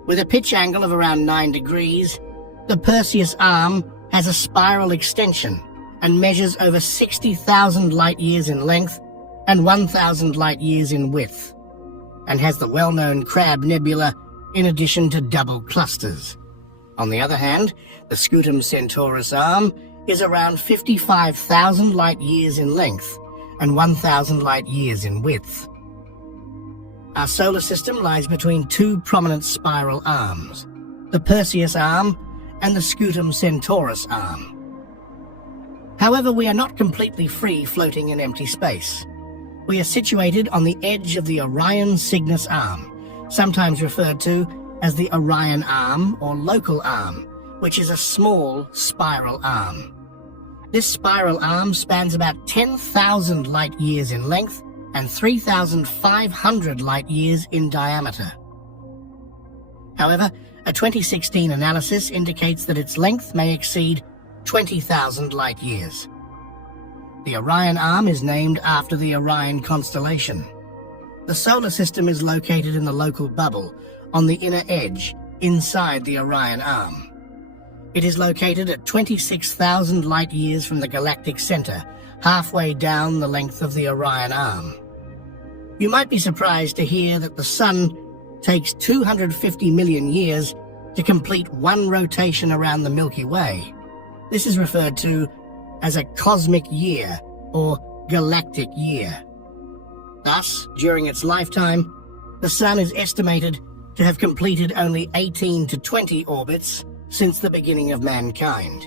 With a pitch angle of around 9 degrees, the Perseus arm has a spiral extension and measures over 60,000 light-years in length and 1,000 light-years in width, and has the well-known Crab Nebula in addition to double clusters. On the other hand, the Scutum Centaurus arm is around 55,000 light-years in length and 1,000 light-years in width. Our solar system lies between two prominent spiral arms, the Perseus arm and the Scutum Centaurus arm. However, we are not completely free floating in empty space. We are situated on the edge of the Orion Cygnus arm, sometimes referred to as the Orion arm or local arm, which is a small spiral arm. This spiral arm spans about 10,000 light-years in length and 3,500 light-years in diameter. However, a 2016 analysis indicates that its length may exceed 20,000 light-years. The Orion arm is named after the Orion constellation. The solar system is located in the local bubble on the inner edge inside the Orion arm. It is located at 26,000 light-years from the galactic center, halfway down the length of the Orion arm. You might be surprised to hear that the Sun takes 250 million years to complete one rotation around the Milky Way. This is referred to as a cosmic year or galactic year. Thus, during its lifetime, the Sun is estimated to have completed only 18 to 20 orbits since the beginning of mankind.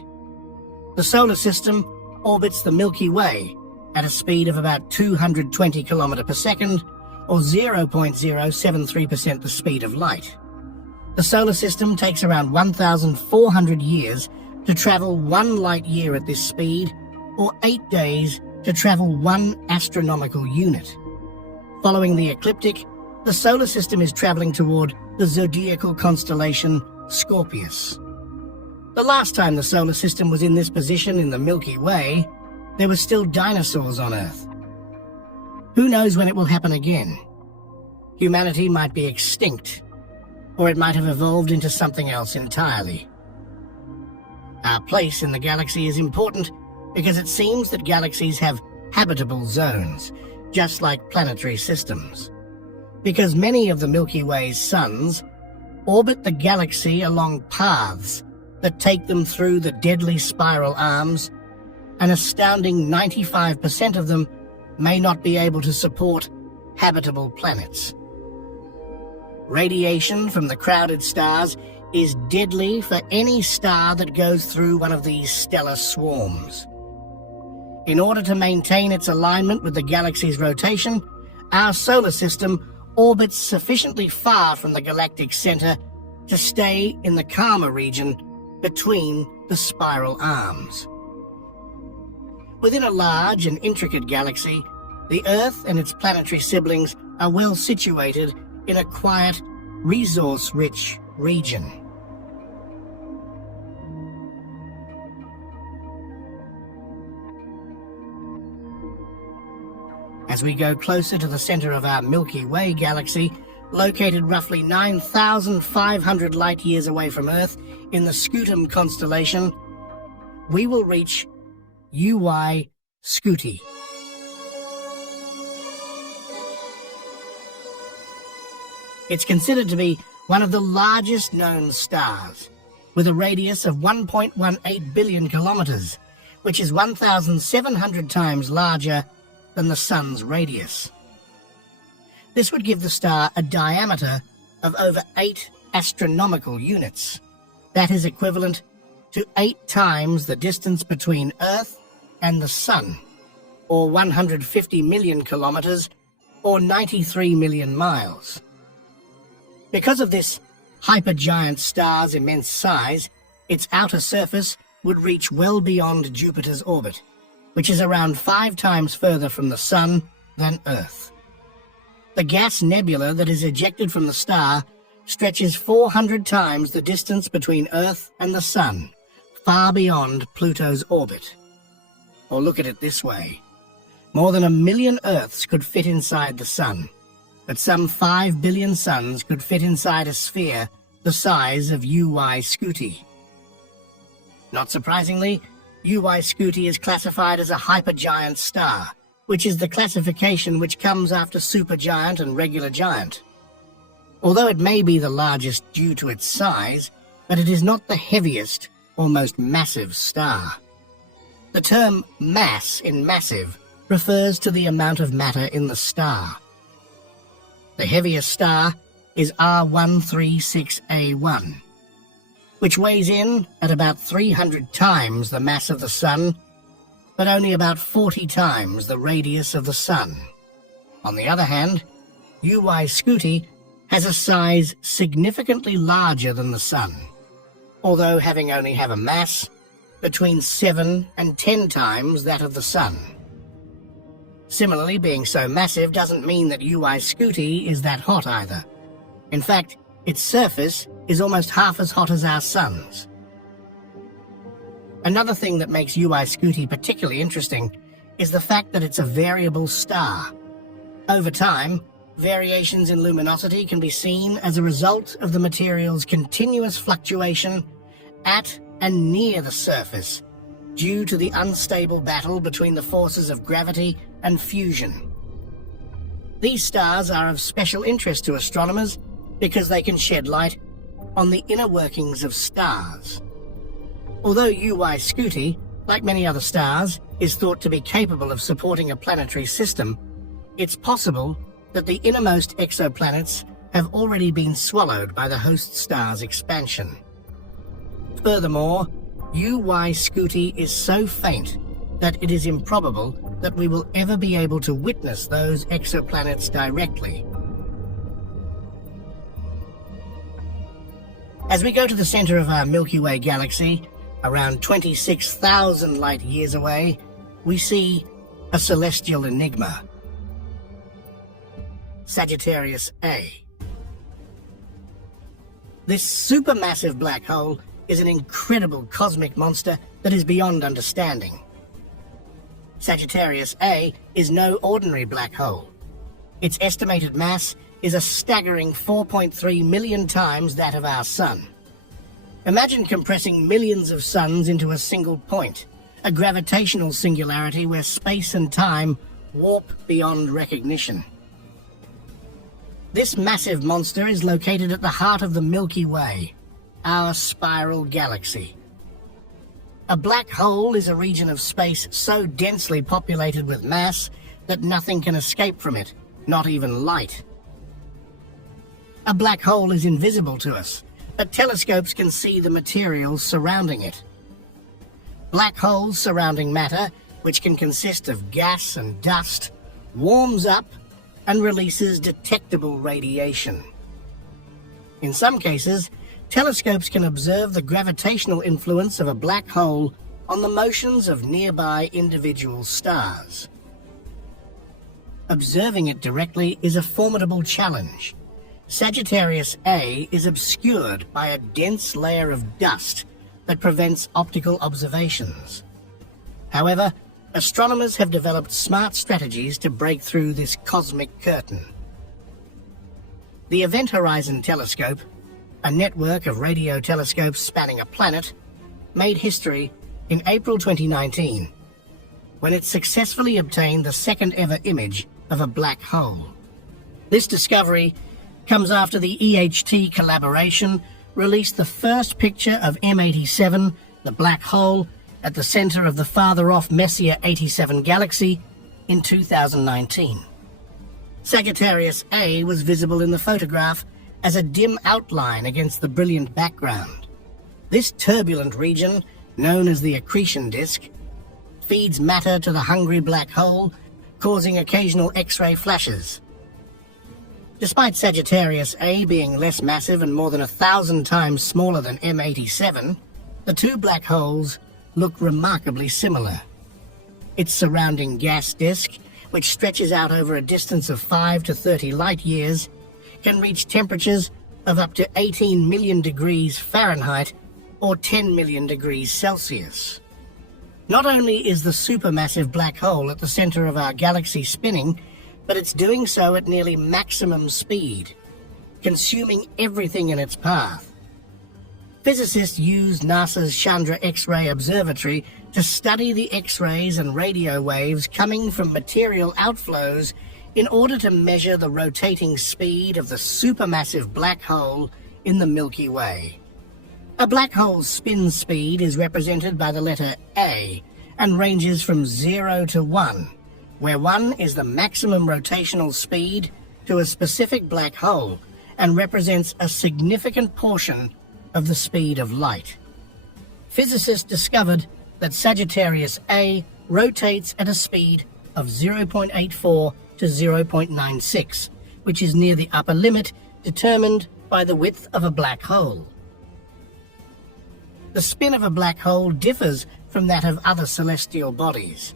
The solar system orbits the Milky Way at a speed of about 220 km per second, or 0.073% the speed of light. The solar system takes around 1,400 years to travel 1 light-year at this speed, or 8 days to travel 1 astronomical unit. Following the ecliptic, the solar system is traveling toward the zodiacal constellation Scorpius. The last time the solar system was in this position in the Milky Way, there were still dinosaurs on Earth. Who knows when it will happen again? Humanity might be extinct, or it might have evolved into something else entirely. Our place in the galaxy is important because it seems that galaxies have habitable zones, just like planetary systems. Because many of the Milky Way's suns orbit the galaxy along paths that take them through the deadly spiral arms, an astounding 95% of them may not be able to support habitable planets. Radiation from the crowded stars is deadly for any star that goes through one of these stellar swarms. In order to maintain its alignment with the galaxy's rotation, our solar system orbits sufficiently far from the galactic center to stay in the calmer region between the spiral arms. Within a large and intricate galaxy, the Earth and its planetary siblings are well situated in a quiet, resource-rich region. As we go closer to the center of our Milky Way galaxy, located roughly 9,500 light-years away from Earth in the Scutum constellation, we will reach UY Scuti. It's considered to be one of the largest known stars, with a radius of 1.18 billion kilometers, which is 1,700 times larger than the Sun's radius. This would give the star a diameter of over 8 astronomical units. That is equivalent to 8 times the distance between Earth and the Sun, or 150 million kilometers, or 93 million miles. Because of this hypergiant star's immense size, its outer surface would reach well beyond Jupiter's orbit, which is around 5 times further from the Sun than Earth. The gas nebula that is ejected from the star stretches 400 times the distance between Earth and the Sun, far beyond Pluto's orbit. Or look at it this way. More than 1 million Earths could fit inside the Sun, but some 5 billion suns could fit inside a sphere the size of UY Scuti. Not surprisingly, UY Scuti is classified as a hypergiant star, which is the classification which comes after supergiant and regular giant. Although it may be the largest due to its size, but it is not the heaviest or most massive star. The term mass in massive refers to the amount of matter in the star. The heaviest star is R136A1, which weighs in at about 300 times the mass of the Sun, but only about 40 times the radius of the Sun. On the other hand, UY Scuti has a size significantly larger than the Sun, although having only a mass between 7 and 10 times that of the Sun. Similarly, being so massive doesn't mean that UY Scuti is that hot either. In fact, its surface is almost half as hot as our Sun's. Another thing that makes UY Scuti particularly interesting is the fact that it's a variable star. Over time, variations in luminosity can be seen as a result of the material's continuous fluctuation at and near the surface, due to the unstable battle between the forces of gravity and fusion. These stars are of special interest to astronomers because they can shed light on the inner workings of stars. Although UY Scuti, like many other stars, is thought to be capable of supporting a planetary system, it's possible that the innermost exoplanets have already been swallowed by the host star's expansion. Furthermore, UY Scuti is so faint that it is improbable that we will ever be able to witness those exoplanets directly. As we go to the center of our Milky Way galaxy, around 26,000 light-years away, we see a celestial enigma. Sagittarius A. This supermassive black hole is an incredible cosmic monster that is beyond understanding. Sagittarius A is no ordinary black hole. Its estimated mass is a staggering 4.3 million times that of our Sun. Imagine compressing millions of suns into a single point, a gravitational singularity where space and time warp beyond recognition. This massive monster is located at the heart of the Milky Way, our spiral galaxy. A black hole is a region of space so densely populated with mass that nothing can escape from it, not even light. A black hole is invisible to us, but telescopes can see the materials surrounding it. Black holes surrounding matter, which can consist of gas and dust, warms up and releases detectable radiation. In some cases, telescopes can observe the gravitational influence of a black hole on the motions of nearby individual stars. Observing it directly is a formidable challenge. Sagittarius A is obscured by a dense layer of dust that prevents optical observations. However, astronomers have developed smart strategies to break through this cosmic curtain. The Event Horizon Telescope, a network of radio telescopes spanning a planet, made history in April 2019, when it successfully obtained the second ever image of a black hole. This discovery comes after the EHT collaboration released the first picture of M87, the black hole, at the center of the farther-off Messier 87 galaxy in 2019. Sagittarius A was visible in the photograph as a dim outline against the brilliant background. This turbulent region, known as the accretion disk, feeds matter to the hungry black hole, causing occasional X-ray flashes. Despite Sagittarius A being less massive and more than 1,000 times smaller than M87, the two black holes look remarkably similar. Its surrounding gas disk, which stretches out over a distance of 5 to 30 light years, can reach temperatures of up to 18 million degrees Fahrenheit or 10 million degrees Celsius. Not only is the supermassive black hole at the center of our galaxy spinning, but it's doing so at nearly maximum speed, consuming everything in its path. Physicists use NASA's Chandra X-ray Observatory to study the X-rays and radio waves coming from material outflows in order to measure the rotating speed of the supermassive black hole in the Milky Way. A black hole's spin speed is represented by the letter A and ranges from 0 to 1, where 1 is the maximum rotational speed to a specific black hole and represents a significant portion of the speed of light. Physicists discovered that Sagittarius A rotates at a speed of 0.84 to 0.96, which is near the upper limit determined by the width of a black hole. The spin of a black hole differs from that of other celestial bodies.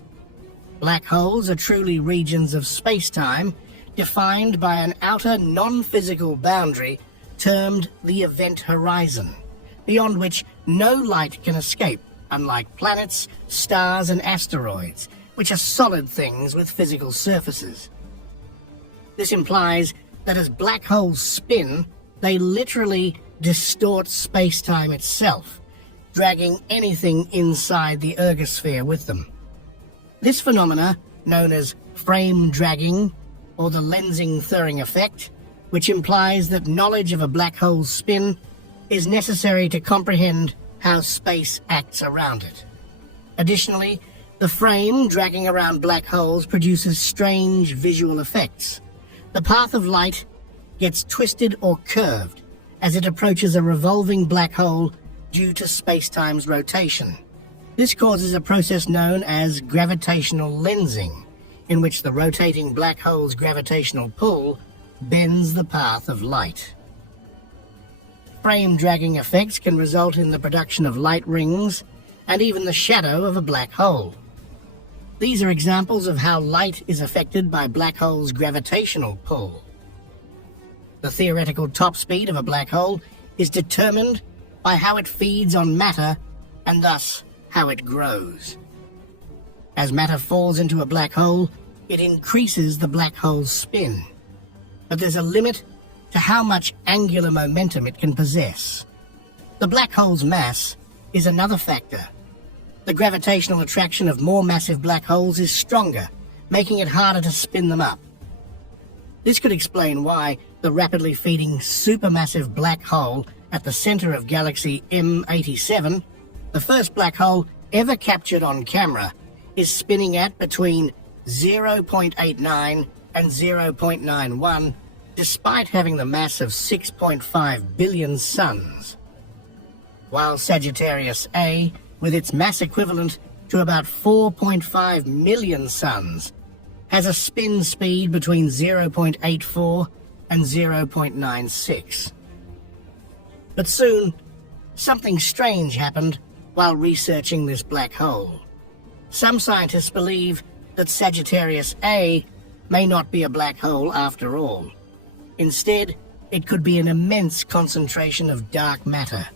Black holes are truly regions of space-time defined by an outer non-physical boundary termed the event horizon, beyond which no light can escape, unlike planets, stars, and asteroids, which are solid things with physical surfaces. This implies that as black holes spin, they literally distort space-time itself, dragging anything inside the ergosphere with them. This phenomena, known as frame dragging or the lensing-Thirring effect, which implies that knowledge of a black hole's spin is necessary to comprehend how space acts around it. Additionally, the frame dragging around black holes produces strange visual effects. The path of light gets twisted or curved as it approaches a revolving black hole due to space-time's rotation. This causes a process known as gravitational lensing, in which the rotating black hole's gravitational pull bends the path of light. Frame dragging effects can result in the production of light rings and even the shadow of a black hole. These are examples of how light is affected by black holes' gravitational pull. The theoretical top speed of a black hole is determined by how it feeds on matter and thus how it grows. As matter falls into a black hole, it increases the black hole's spin. But there's a limit to how much angular momentum it can possess. The black hole's mass is another factor. The gravitational attraction of more massive black holes is stronger, making it harder to spin them up. This could explain why the rapidly feeding supermassive black hole at the center of galaxy M87, the first black hole ever captured on camera, is spinning at between 0.89 and 0.91, despite having the mass of 6.5 billion suns. While Sagittarius A, with its mass equivalent to about 4.5 million suns, has a spin speed between 0.84 and 0.96. But soon, something strange happened while researching this black hole. Some scientists believe that Sagittarius A may not be a black hole after all. Instead, it could be an immense concentration of dark matter.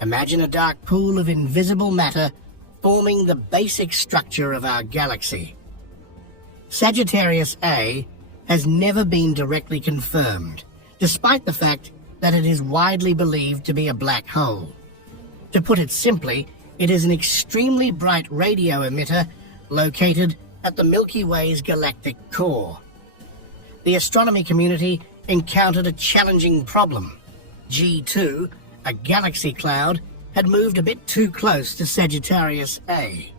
Imagine a dark pool of invisible matter forming the basic structure of our galaxy. Sagittarius A has never been directly confirmed, despite the fact that it is widely believed to be a black hole. To put it simply, it is an extremely bright radio emitter located at the Milky Way's galactic core. The astronomy community encountered a challenging problem. G2, a galaxy cloud, had moved a bit too close to Sagittarius A.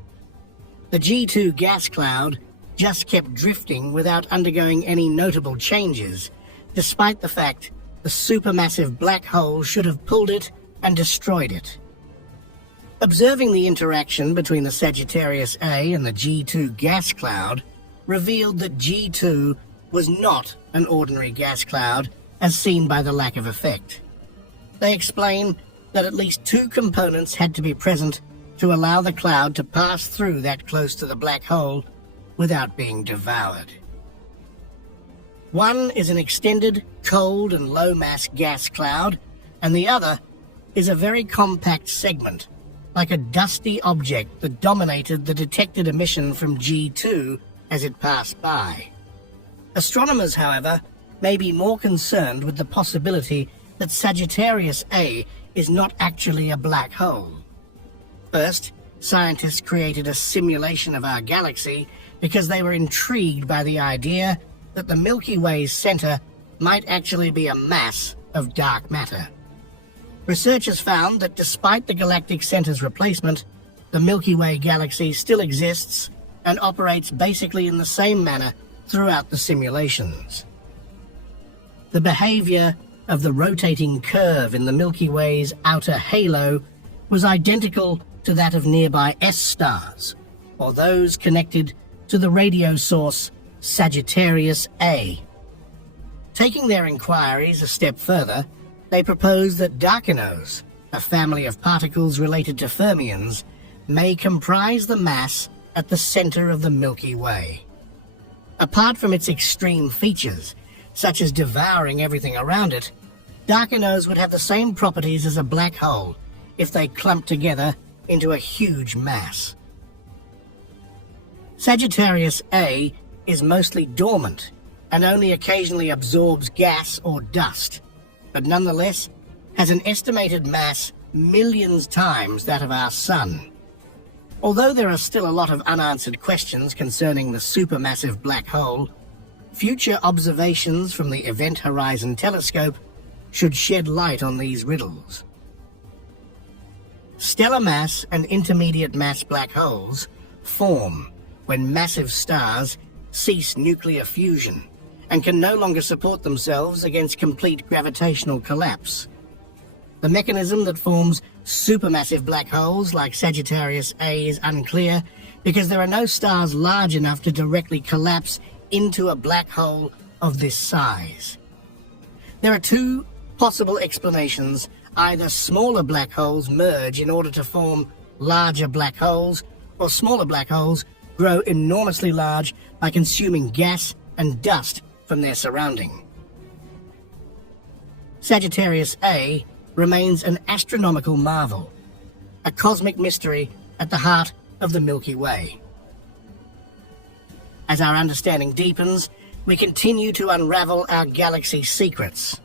The G2 gas cloud just kept drifting without undergoing any notable changes, despite the fact the supermassive black hole should have pulled it and destroyed it. Observing the interaction between the Sagittarius A and the G2 gas cloud revealed that G2 was not an ordinary gas cloud, as seen by the lack of effect. They explain that at least two components had to be present to allow the cloud to pass through that close to the black hole without being devoured. One is an extended, cold and low-mass gas cloud, and the other is a very compact segment, like a dusty object that dominated the detected emission from G2 as it passed by. Astronomers, however, may be more concerned with the possibility that Sagittarius A is not actually a black hole. First, scientists created a simulation of our galaxy because they were intrigued by the idea that the Milky Way's center might actually be a mass of dark matter. Researchers found that despite the galactic center's replacement, the Milky Way galaxy still exists and operates basically in the same manner throughout the simulations. The behavior of the rotating curve in the Milky Way's outer halo was identical to that of nearby S stars, or those connected to the radio source Sagittarius A. Taking their inquiries a step further, they proposed that darkinos, a family of particles related to fermions, may comprise the mass at the center of the Milky Way. Apart from its extreme features, such as devouring everything around it, darkinos would have the same properties as a black hole if they clumped together into a huge mass. Sagittarius A is mostly dormant and only occasionally absorbs gas or dust, but nonetheless has an estimated mass millions times that of our Sun. Although there are still a lot of unanswered questions concerning the supermassive black hole, future observations from the Event Horizon Telescope should shed light on these riddles. Stellar mass and intermediate mass black holes form when massive stars cease nuclear fusion and can no longer support themselves against complete gravitational collapse. The mechanism that forms supermassive black holes like Sagittarius A is unclear because there are no stars large enough to directly collapse into a black hole of this size. There are two possible explanations. Either smaller black holes merge in order to form larger black holes, or smaller black holes grow enormously large by consuming gas and dust from their surrounding. Sagittarius A remains an astronomical marvel, a cosmic mystery at the heart of the Milky Way. As our understanding deepens, we continue to unravel our galaxy's secrets.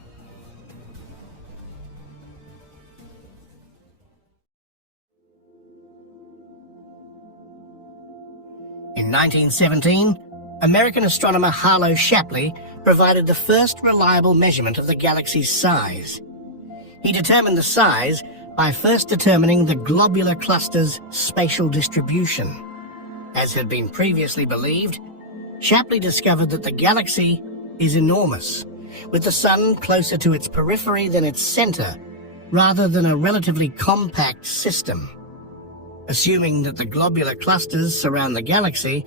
In 1917, American astronomer Harlow Shapley provided the first reliable measurement of the galaxy's size. He determined the size by first determining the globular cluster's spatial distribution. As had been previously believed, Shapley discovered that the galaxy is enormous, with the Sun closer to its periphery than its center, rather than a relatively compact system. Assuming that the globular clusters surround the galaxy,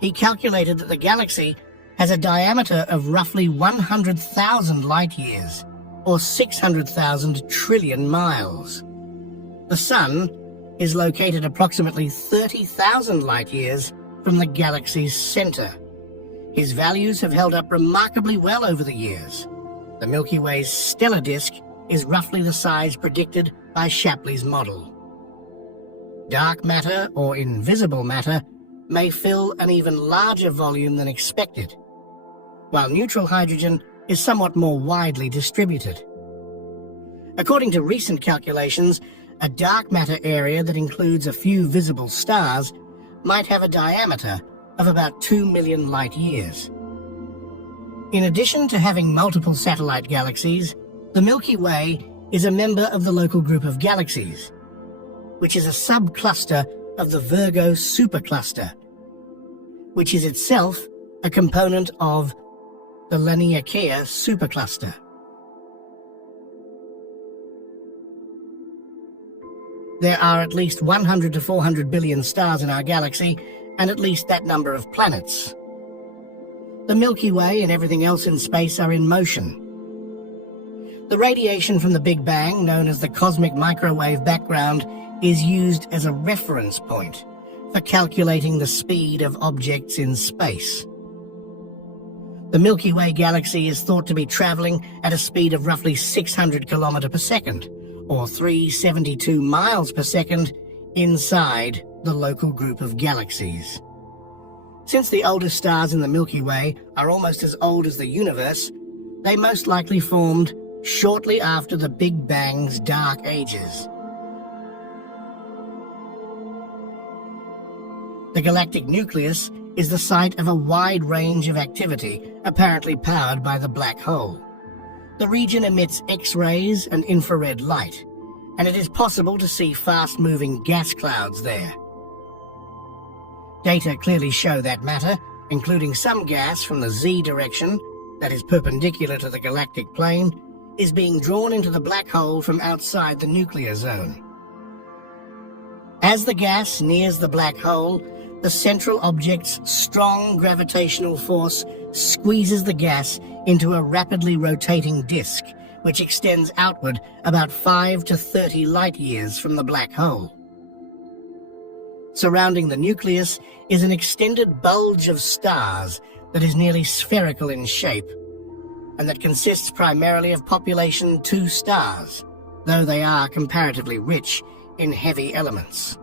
he calculated that the galaxy has a diameter of roughly 100,000 light-years, or 600,000 trillion miles. The Sun is located approximately 30,000 light-years from the galaxy's center. His values have held up remarkably well over the years. The Milky Way's stellar disk is roughly the size predicted by Shapley's model. Dark matter, or invisible matter, may fill an even larger volume than expected, while neutral hydrogen is somewhat more widely distributed. According to recent calculations, a dark matter area that includes a few visible stars might have a diameter of about 2 million light-years. In addition to having multiple satellite galaxies, the Milky Way is a member of the local group of galaxies, which is a subcluster of the Virgo supercluster, which is itself a component of the Laniakea supercluster. There are at least 100 to 400 billion stars in our galaxy, and at least that number of planets. The Milky Way and everything else in space are in motion. The radiation from the Big Bang, known as the cosmic microwave background, is used as a reference point for calculating the speed of objects in space. The Milky Way galaxy is thought to be traveling at a speed of roughly 600 kilometers per second, or 372 miles per second, inside the local group of galaxies. Since the oldest stars in the Milky Way are almost as old as the universe, they most likely formed shortly after the Big Bang's dark ages. The galactic nucleus is the site of a wide range of activity, apparently powered by the black hole. The region emits X-rays and infrared light, and it is possible to see fast-moving gas clouds there. Data clearly show that matter, including some gas from the Z direction, that is perpendicular to the galactic plane, is being drawn into the black hole from outside the nuclear zone. As the gas nears the black hole, the central object's strong gravitational force squeezes the gas into a rapidly rotating disk, which extends outward about 5 to 30 light-years from the black hole. Surrounding the nucleus is an extended bulge of stars that is nearly spherical in shape, and that consists primarily of population 2 stars, though they are comparatively rich in heavy elements.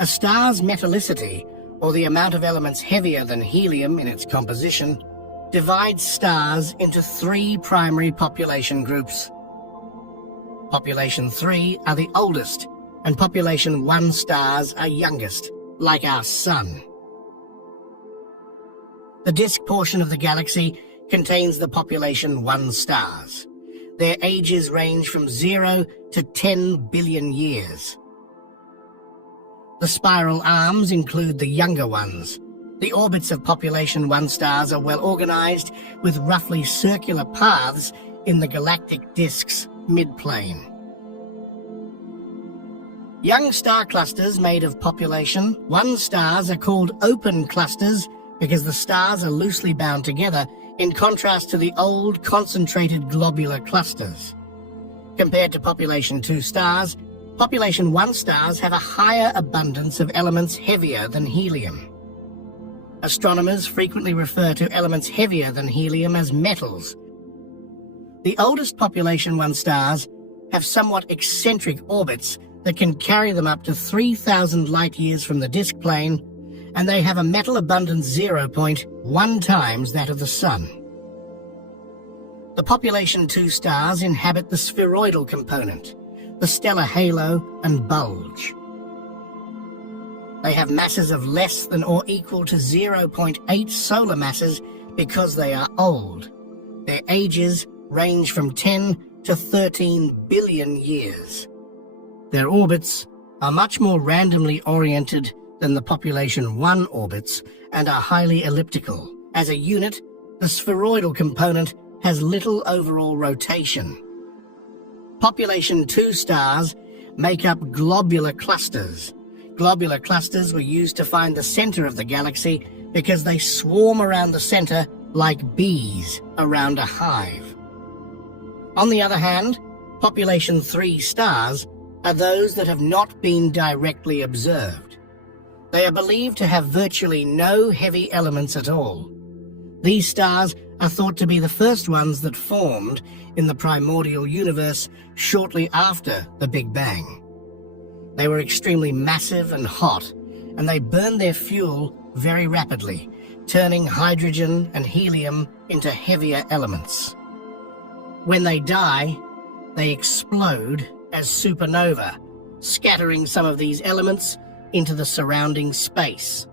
A star's metallicity, or the amount of elements heavier than helium in its composition, divides stars into 3 primary population groups. Population 3 are the oldest, and population 1 stars are youngest, like our Sun. The disk portion of the galaxy contains the population 1 stars. Their ages range from 0 to 10 billion years. The spiral arms include the younger ones. The orbits of population 1 stars are well organized, with roughly circular paths in the galactic disk's midplane. Young star clusters made of population 1 stars are called open clusters because the stars are loosely bound together, in contrast to the old concentrated globular clusters. Compared to population 2 stars, population 1 stars have a higher abundance of elements heavier than helium. Astronomers frequently refer to elements heavier than helium as metals. The oldest population 1 stars have somewhat eccentric orbits that can carry them up to 3,000 light-years from the disk plane, and they have a metal abundance 0.1 times that of the Sun. The population 2 stars inhabit the spheroidal component, the stellar halo and bulge. They have masses of less than or equal to 0.8 solar masses because they are old. Their ages range from 10 to 13 billion years. Their orbits are much more randomly oriented than the population 1 orbits and are highly elliptical. As a unit, the spheroidal component has little overall rotation. Population 2 stars make up globular clusters. Globular clusters were used to find the center of the galaxy because they swarm around the center like bees around a hive. On the other hand, population 3 stars are those that have not been directly observed. They are believed to have virtually no heavy elements at all. These stars are thought to be the first ones that formed in the primordial universe shortly after the Big Bang. They were extremely massive and hot, and they burned their fuel very rapidly, turning hydrogen and helium into heavier elements. When they die, they explode as supernova, scattering some of these elements into the surrounding space.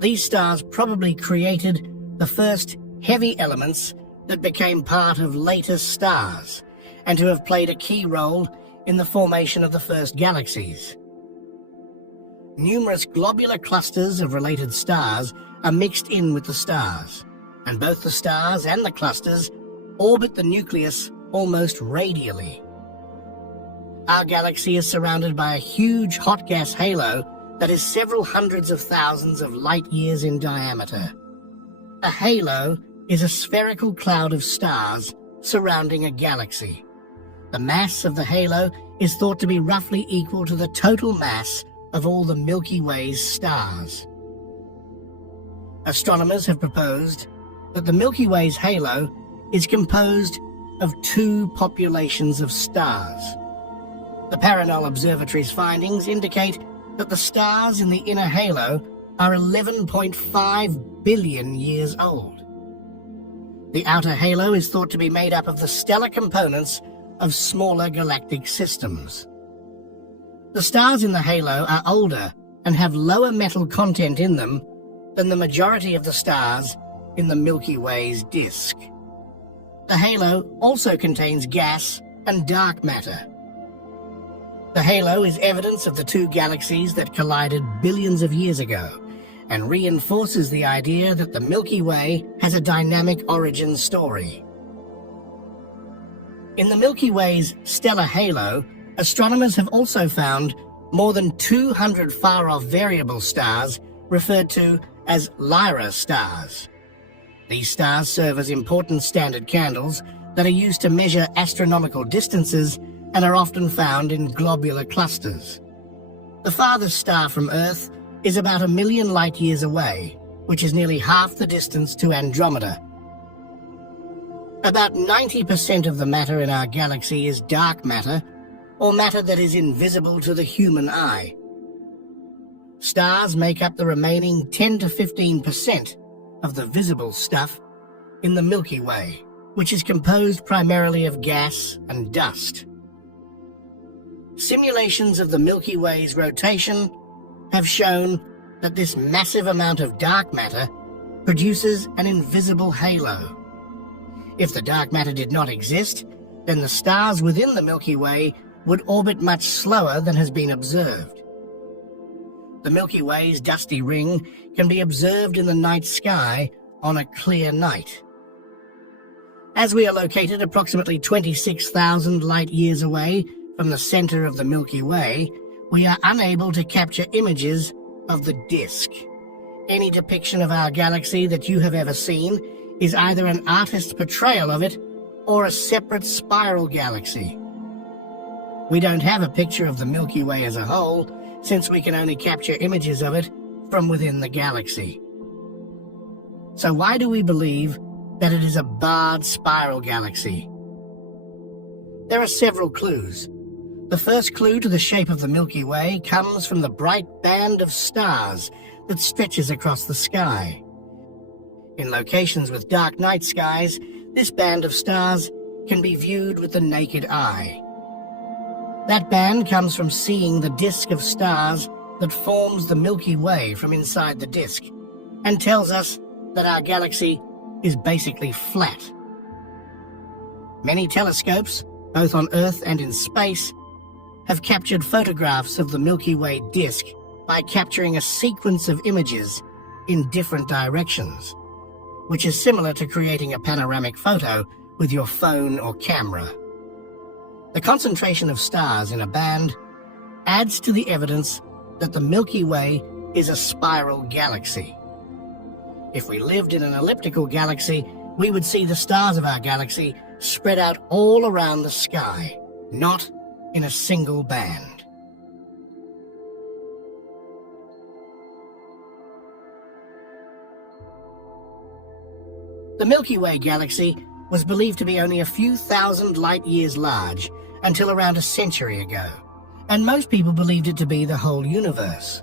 These stars probably created the first heavy elements that became part of later stars, and to have played a key role in the formation of the first galaxies. Numerous globular clusters of related stars are mixed in with the stars, and both the stars and the clusters orbit the nucleus almost radially. Our galaxy is surrounded by a huge hot gas halo that is several hundreds of thousands of light-years in diameter. A halo is a spherical cloud of stars surrounding a galaxy. The mass of the halo is thought to be roughly equal to the total mass of all the Milky Way's stars. Astronomers have proposed that the Milky Way's halo is composed of two populations of stars. The Paranol Observatory's findings indicate that the stars in the inner halo are 11.5 billion years old. The outer halo is thought to be made up of the stellar components of smaller galactic systems. The stars in the halo are older and have lower metal content in them than the majority of the stars in the Milky Way's disk. The halo also contains gas and dark matter. The halo is evidence of the two galaxies that collided billions of years ago and reinforces the idea that the Milky Way has a dynamic origin story. In the Milky Way's stellar halo, astronomers have also found more than 200 far-off variable stars referred to as Lyra stars. These stars serve as important standard candles that are used to measure astronomical distances and are often found in globular clusters. The farthest star from Earth is about 1 million light-years away, which is nearly half the distance to Andromeda. About 90% of the matter in our galaxy is dark matter, or matter that is invisible to the human eye. Stars make up the remaining 10 to 15% of the visible stuff in the Milky Way, which is composed primarily of gas and dust. Simulations of the Milky Way's rotation have shown that this massive amount of dark matter produces an invisible halo. If the dark matter did not exist, then the stars within the Milky Way would orbit much slower than has been observed. The Milky Way's dusty ring can be observed in the night sky on a clear night. As we are located approximately 26,000 light-years away from the center of the Milky Way, we are unable to capture images of the disk. Any depiction of our galaxy that you have ever seen is either an artist's portrayal of it or a separate spiral galaxy. We don't have a picture of the Milky Way as a whole, since we can only capture images of it from within the galaxy. So why do we believe that it is a barred spiral galaxy? There are several clues. The first clue to the shape of the Milky Way comes from the bright band of stars that stretches across the sky. In locations with dark night skies, this band of stars can be viewed with the naked eye. That band comes from seeing the disk of stars that forms the Milky Way from inside the disk, and tells us that our galaxy is basically flat. Many telescopes, both on Earth and in space, have captured photographs of the Milky Way disk by capturing a sequence of images in different directions, which is similar to creating a panoramic photo with your phone or camera. The concentration of stars in a band adds to the evidence that the Milky Way is a spiral galaxy. If we lived in an elliptical galaxy, we would see the stars of our galaxy spread out all around the sky, not in a single band. The Milky Way galaxy was believed to be only a few thousand light-years large until around a century ago, and most people believed it to be the whole universe.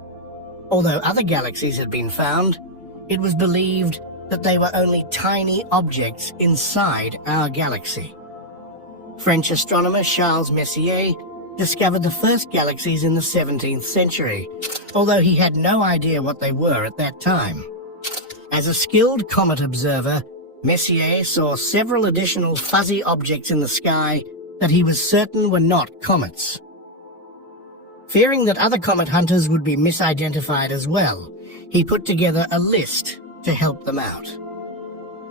Although other galaxies had been found, it was believed that they were only tiny objects inside our galaxy. French astronomer Charles Messier discovered the first galaxies in the 17th century, although he had no idea what they were at that time. As a skilled comet observer, Messier saw several additional fuzzy objects in the sky that he was certain were not comets. Fearing that other comet hunters would be misidentified as well, he put together a list to help them out.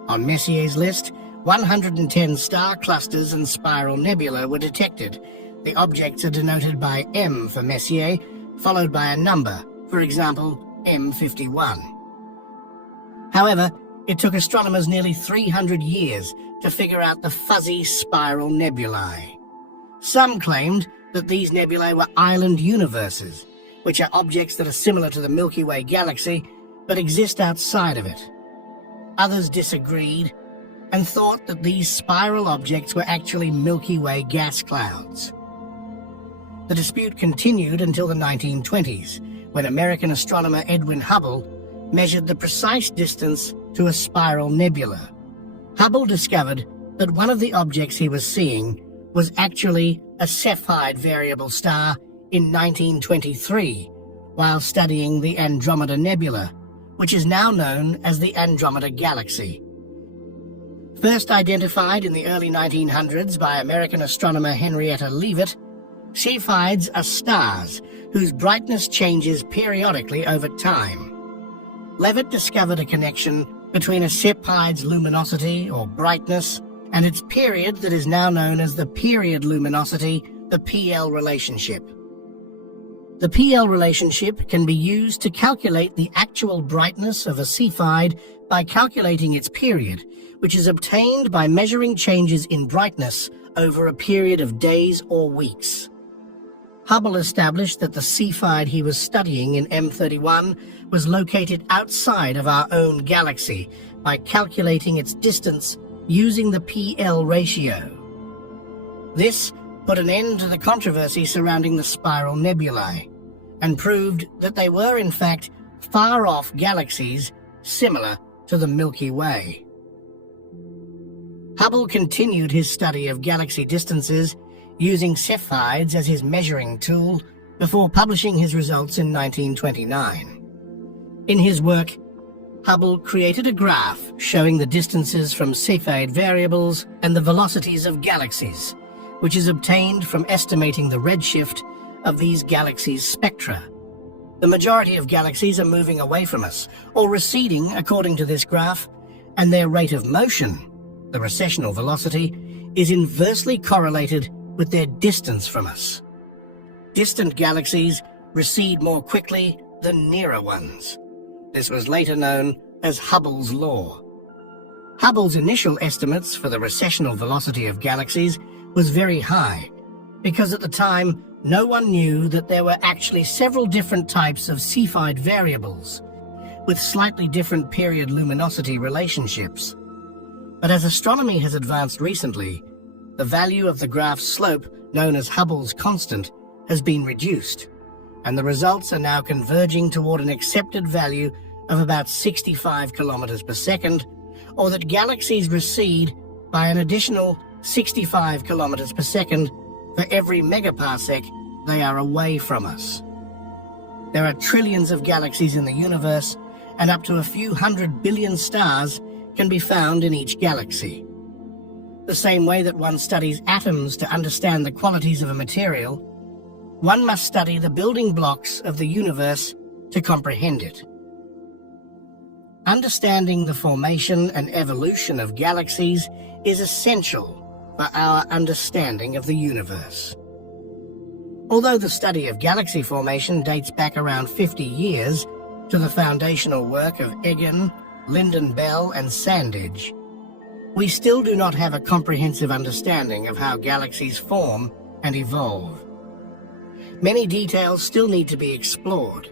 On Messier's list, 110 star clusters and spiral nebulae were detected. The objects are denoted by M for Messier, followed by a number, for example, M51. However, it took astronomers nearly 300 years to figure out the fuzzy spiral nebulae. Some claimed that these nebulae were island universes, which are objects that are similar to the Milky Way galaxy but exist outside of it. Others disagreed and thought that these spiral objects were actually Milky Way gas clouds. The dispute continued until the 1920s, when American astronomer Edwin Hubble measured the precise distance to a spiral nebula. Hubble discovered that one of the objects he was seeing was actually a Cepheid variable star in 1923, while studying the Andromeda Nebula, which is now known as the Andromeda Galaxy. First identified in the early 1900s by American astronomer Henrietta Leavitt, Cepheids are stars whose brightness changes periodically over time. Leavitt discovered a connection between a Cepheid's luminosity, or brightness, and its period that is now known as the period luminosity, the PL relationship. The PL relationship can be used to calculate the actual brightness of a Cepheid by calculating its period, which is obtained by measuring changes in brightness over a period of days or weeks. Hubble established that the Cepheid he was studying in M31 was located outside of our own galaxy by calculating its distance using the PL ratio. This put an end to the controversy surrounding the spiral nebulae and proved that they were in fact far-off galaxies similar to the Milky Way. Hubble continued his study of galaxy distances using Cepheids as his measuring tool before publishing his results in 1929. In his work, Hubble created a graph showing the distances from Cepheid variables and the velocities of galaxies, which is obtained from estimating the redshift of these galaxies' spectra. The majority of galaxies are moving away from us, or receding according to this graph, and their rate of motion, the recessional velocity, is inversely correlated with their distance from us. Distant galaxies recede more quickly than nearer ones. This was later known as Hubble's law. Hubble's initial estimates for the recessional velocity of galaxies was very high, because at the time no one knew that there were actually several different types of Cepheid variables, with slightly different period luminosity relationships. But as astronomy has advanced recently, the value of the graph's slope, known as Hubble's constant, has been reduced, and the results are now converging toward an accepted value of about 65 kilometers per second, or that galaxies recede by an additional 65 kilometers per second for every megaparsec they are away from us. There are trillions of galaxies in the universe, and up to a few 100 billion stars can be found in each galaxy. The same way that one studies atoms to understand the qualities of a material, one must study the building blocks of the universe to comprehend it. Understanding the formation and evolution of galaxies is essential for our understanding of the universe. Although the study of galaxy formation dates back around 50 years to the foundational work of Egan, Lyndon Bell, and Sandage, we still do not have a comprehensive understanding of how galaxies form and evolve. Many details still need to be explored.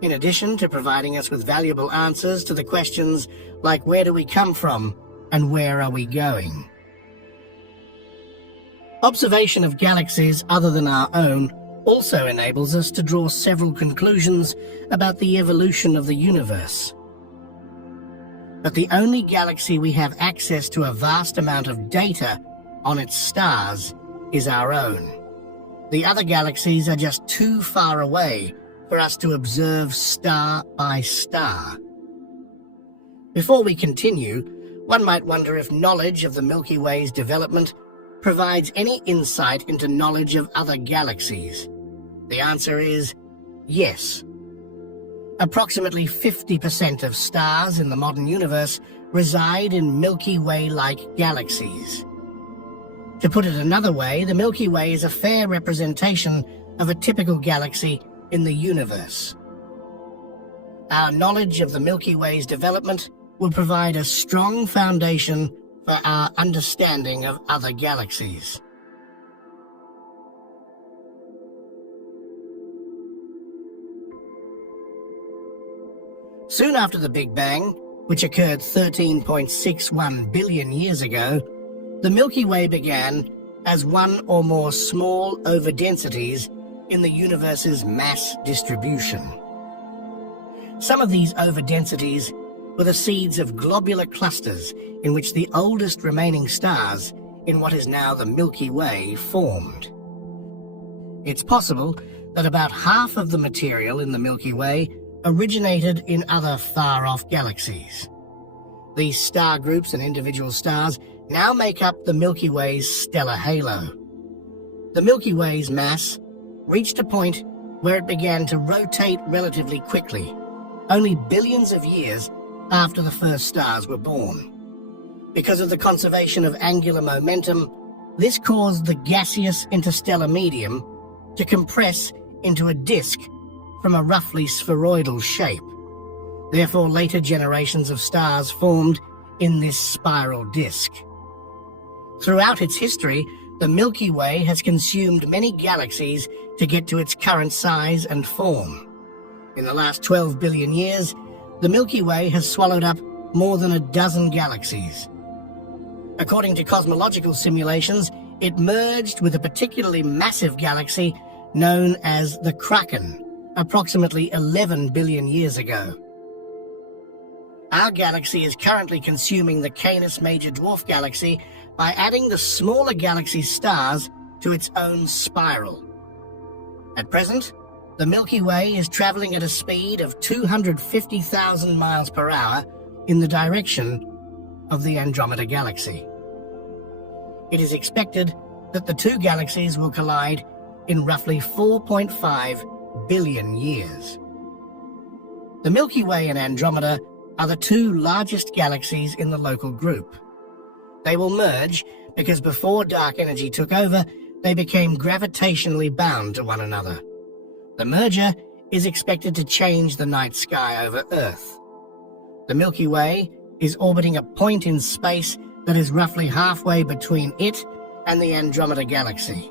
In addition to providing us with valuable answers to the questions like where do we come from and where are we going? Observation of galaxies other than our own also enables us to draw several conclusions about the evolution of the universe. But the only galaxy we have access to a vast amount of data on its stars is our own. The other galaxies are just too far away for us to observe star by star. Before we continue, one might wonder if knowledge of the Milky Way's development provides any insight into knowledge of other galaxies. The answer is yes. Approximately 50% of stars in the modern universe reside in Milky Way-like galaxies. To put it another way, the Milky Way is a fair representation of a typical galaxy in the universe. Our knowledge of the Milky Way's development will provide a strong foundation for our understanding of other galaxies. Soon after the Big Bang, which occurred 13.61 billion years ago, the Milky Way began as one or more small overdensities in the universe's mass distribution. Some of these overdensities were the seeds of globular clusters in which the oldest remaining stars in what is now the Milky Way formed. It's possible that about half of the material in the Milky Way originated in other far-off galaxies. These star groups and individual stars now make up the Milky Way's stellar halo. The Milky Way's mass reached a point where it began to rotate relatively quickly, only billions of years after the first stars were born. Because of the conservation of angular momentum, this caused the gaseous interstellar medium to compress into a disk from a roughly spheroidal shape. Therefore, later generations of stars formed in this spiral disk. Throughout its history, the Milky Way has consumed many galaxies to get to its current size and form. In the last 12 billion years, the Milky Way has swallowed up more than a dozen galaxies. According to cosmological simulations, it merged with a particularly massive galaxy known as the Kraken, approximately 11 billion years ago. Our galaxy is currently consuming the Canis Major Dwarf Galaxy by adding the smaller galaxy's stars to its own spiral. At present, the Milky Way is traveling at a speed of 250,000 miles per hour in the direction of the Andromeda Galaxy. It is expected that the two galaxies will collide in roughly 4.5 billion years. The Milky Way and Andromeda are the two largest galaxies in the local group. They will merge because before dark energy took over, they became gravitationally bound to one another. The merger is expected to change the night sky over Earth. The Milky Way is orbiting a point in space that is roughly halfway between it and the Andromeda Galaxy.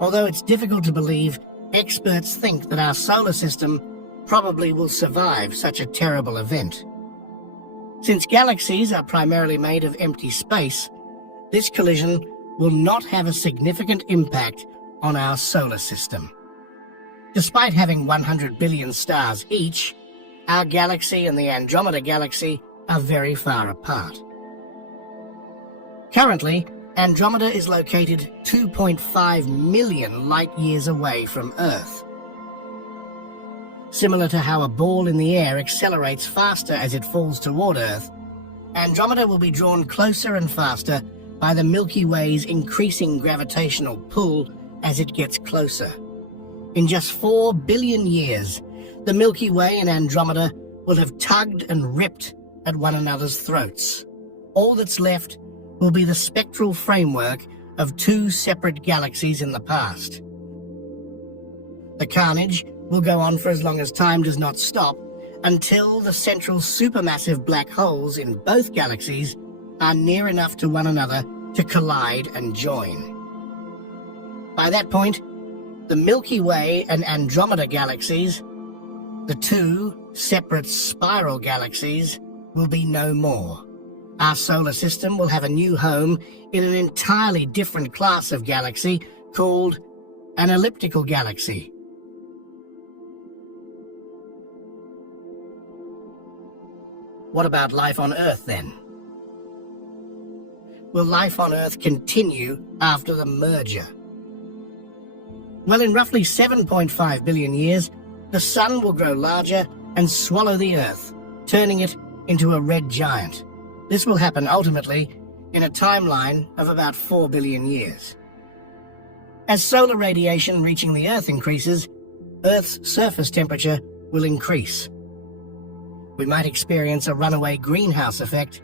Although it's difficult to believe, experts think that our solar system probably will survive such a terrible event. Since galaxies are primarily made of empty space, this collision will not have a significant impact on our solar system. Despite having 100 billion stars each, our galaxy and the Andromeda Galaxy are very far apart. Currently, Andromeda is located 2.5 million light-years away from Earth. Similar to how a ball in the air accelerates faster as it falls toward Earth, Andromeda will be drawn closer and faster by the Milky Way's increasing gravitational pull as it gets closer. In just 4 billion years, the Milky Way and Andromeda will have tugged and ripped at one another's throats. All that's left will be the spectral framework of two separate galaxies in the past. The carnage will go on for as long as time does not stop, until the central supermassive black holes in both galaxies are near enough to one another to collide and join. By that point, the Milky Way and Andromeda galaxies, the two separate spiral galaxies, will be no more. Our solar system will have a new home in an entirely different class of galaxy called an elliptical galaxy. What about life on Earth then? Will life on Earth continue after the merger? Well, in roughly 7.5 billion years, the Sun will grow larger and swallow the Earth, turning it into a red giant. This will happen ultimately in a timeline of about 4 billion years. As solar radiation reaching the Earth increases, Earth's surface temperature will increase. We might experience a runaway greenhouse effect,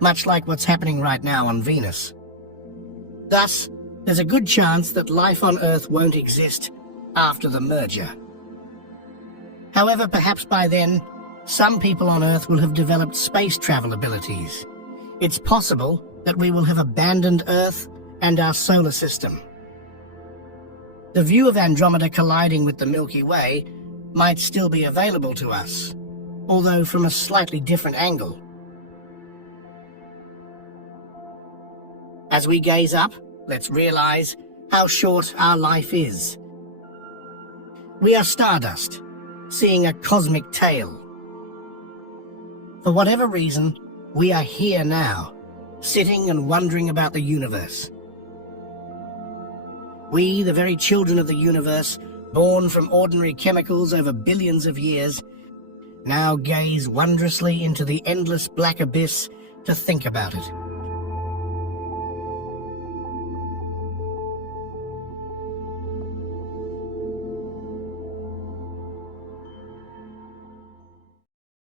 much like what's happening right now on Venus. Thus, there's a good chance that life on Earth won't exist after the merger. However, perhaps by then, some people on Earth will have developed space travel abilities. It's possible that we will have abandoned Earth and our solar system. The view of Andromeda colliding with the Milky Way might still be available to us, although from a slightly different angle. As we gaze up, let's realize how short our life is. We are stardust, seeing a cosmic tale. For whatever reason, we are here now, sitting and wondering about the universe. We, the very children of the universe, born from ordinary chemicals over billions of years, now gaze wondrously into the endless black abyss to think about it.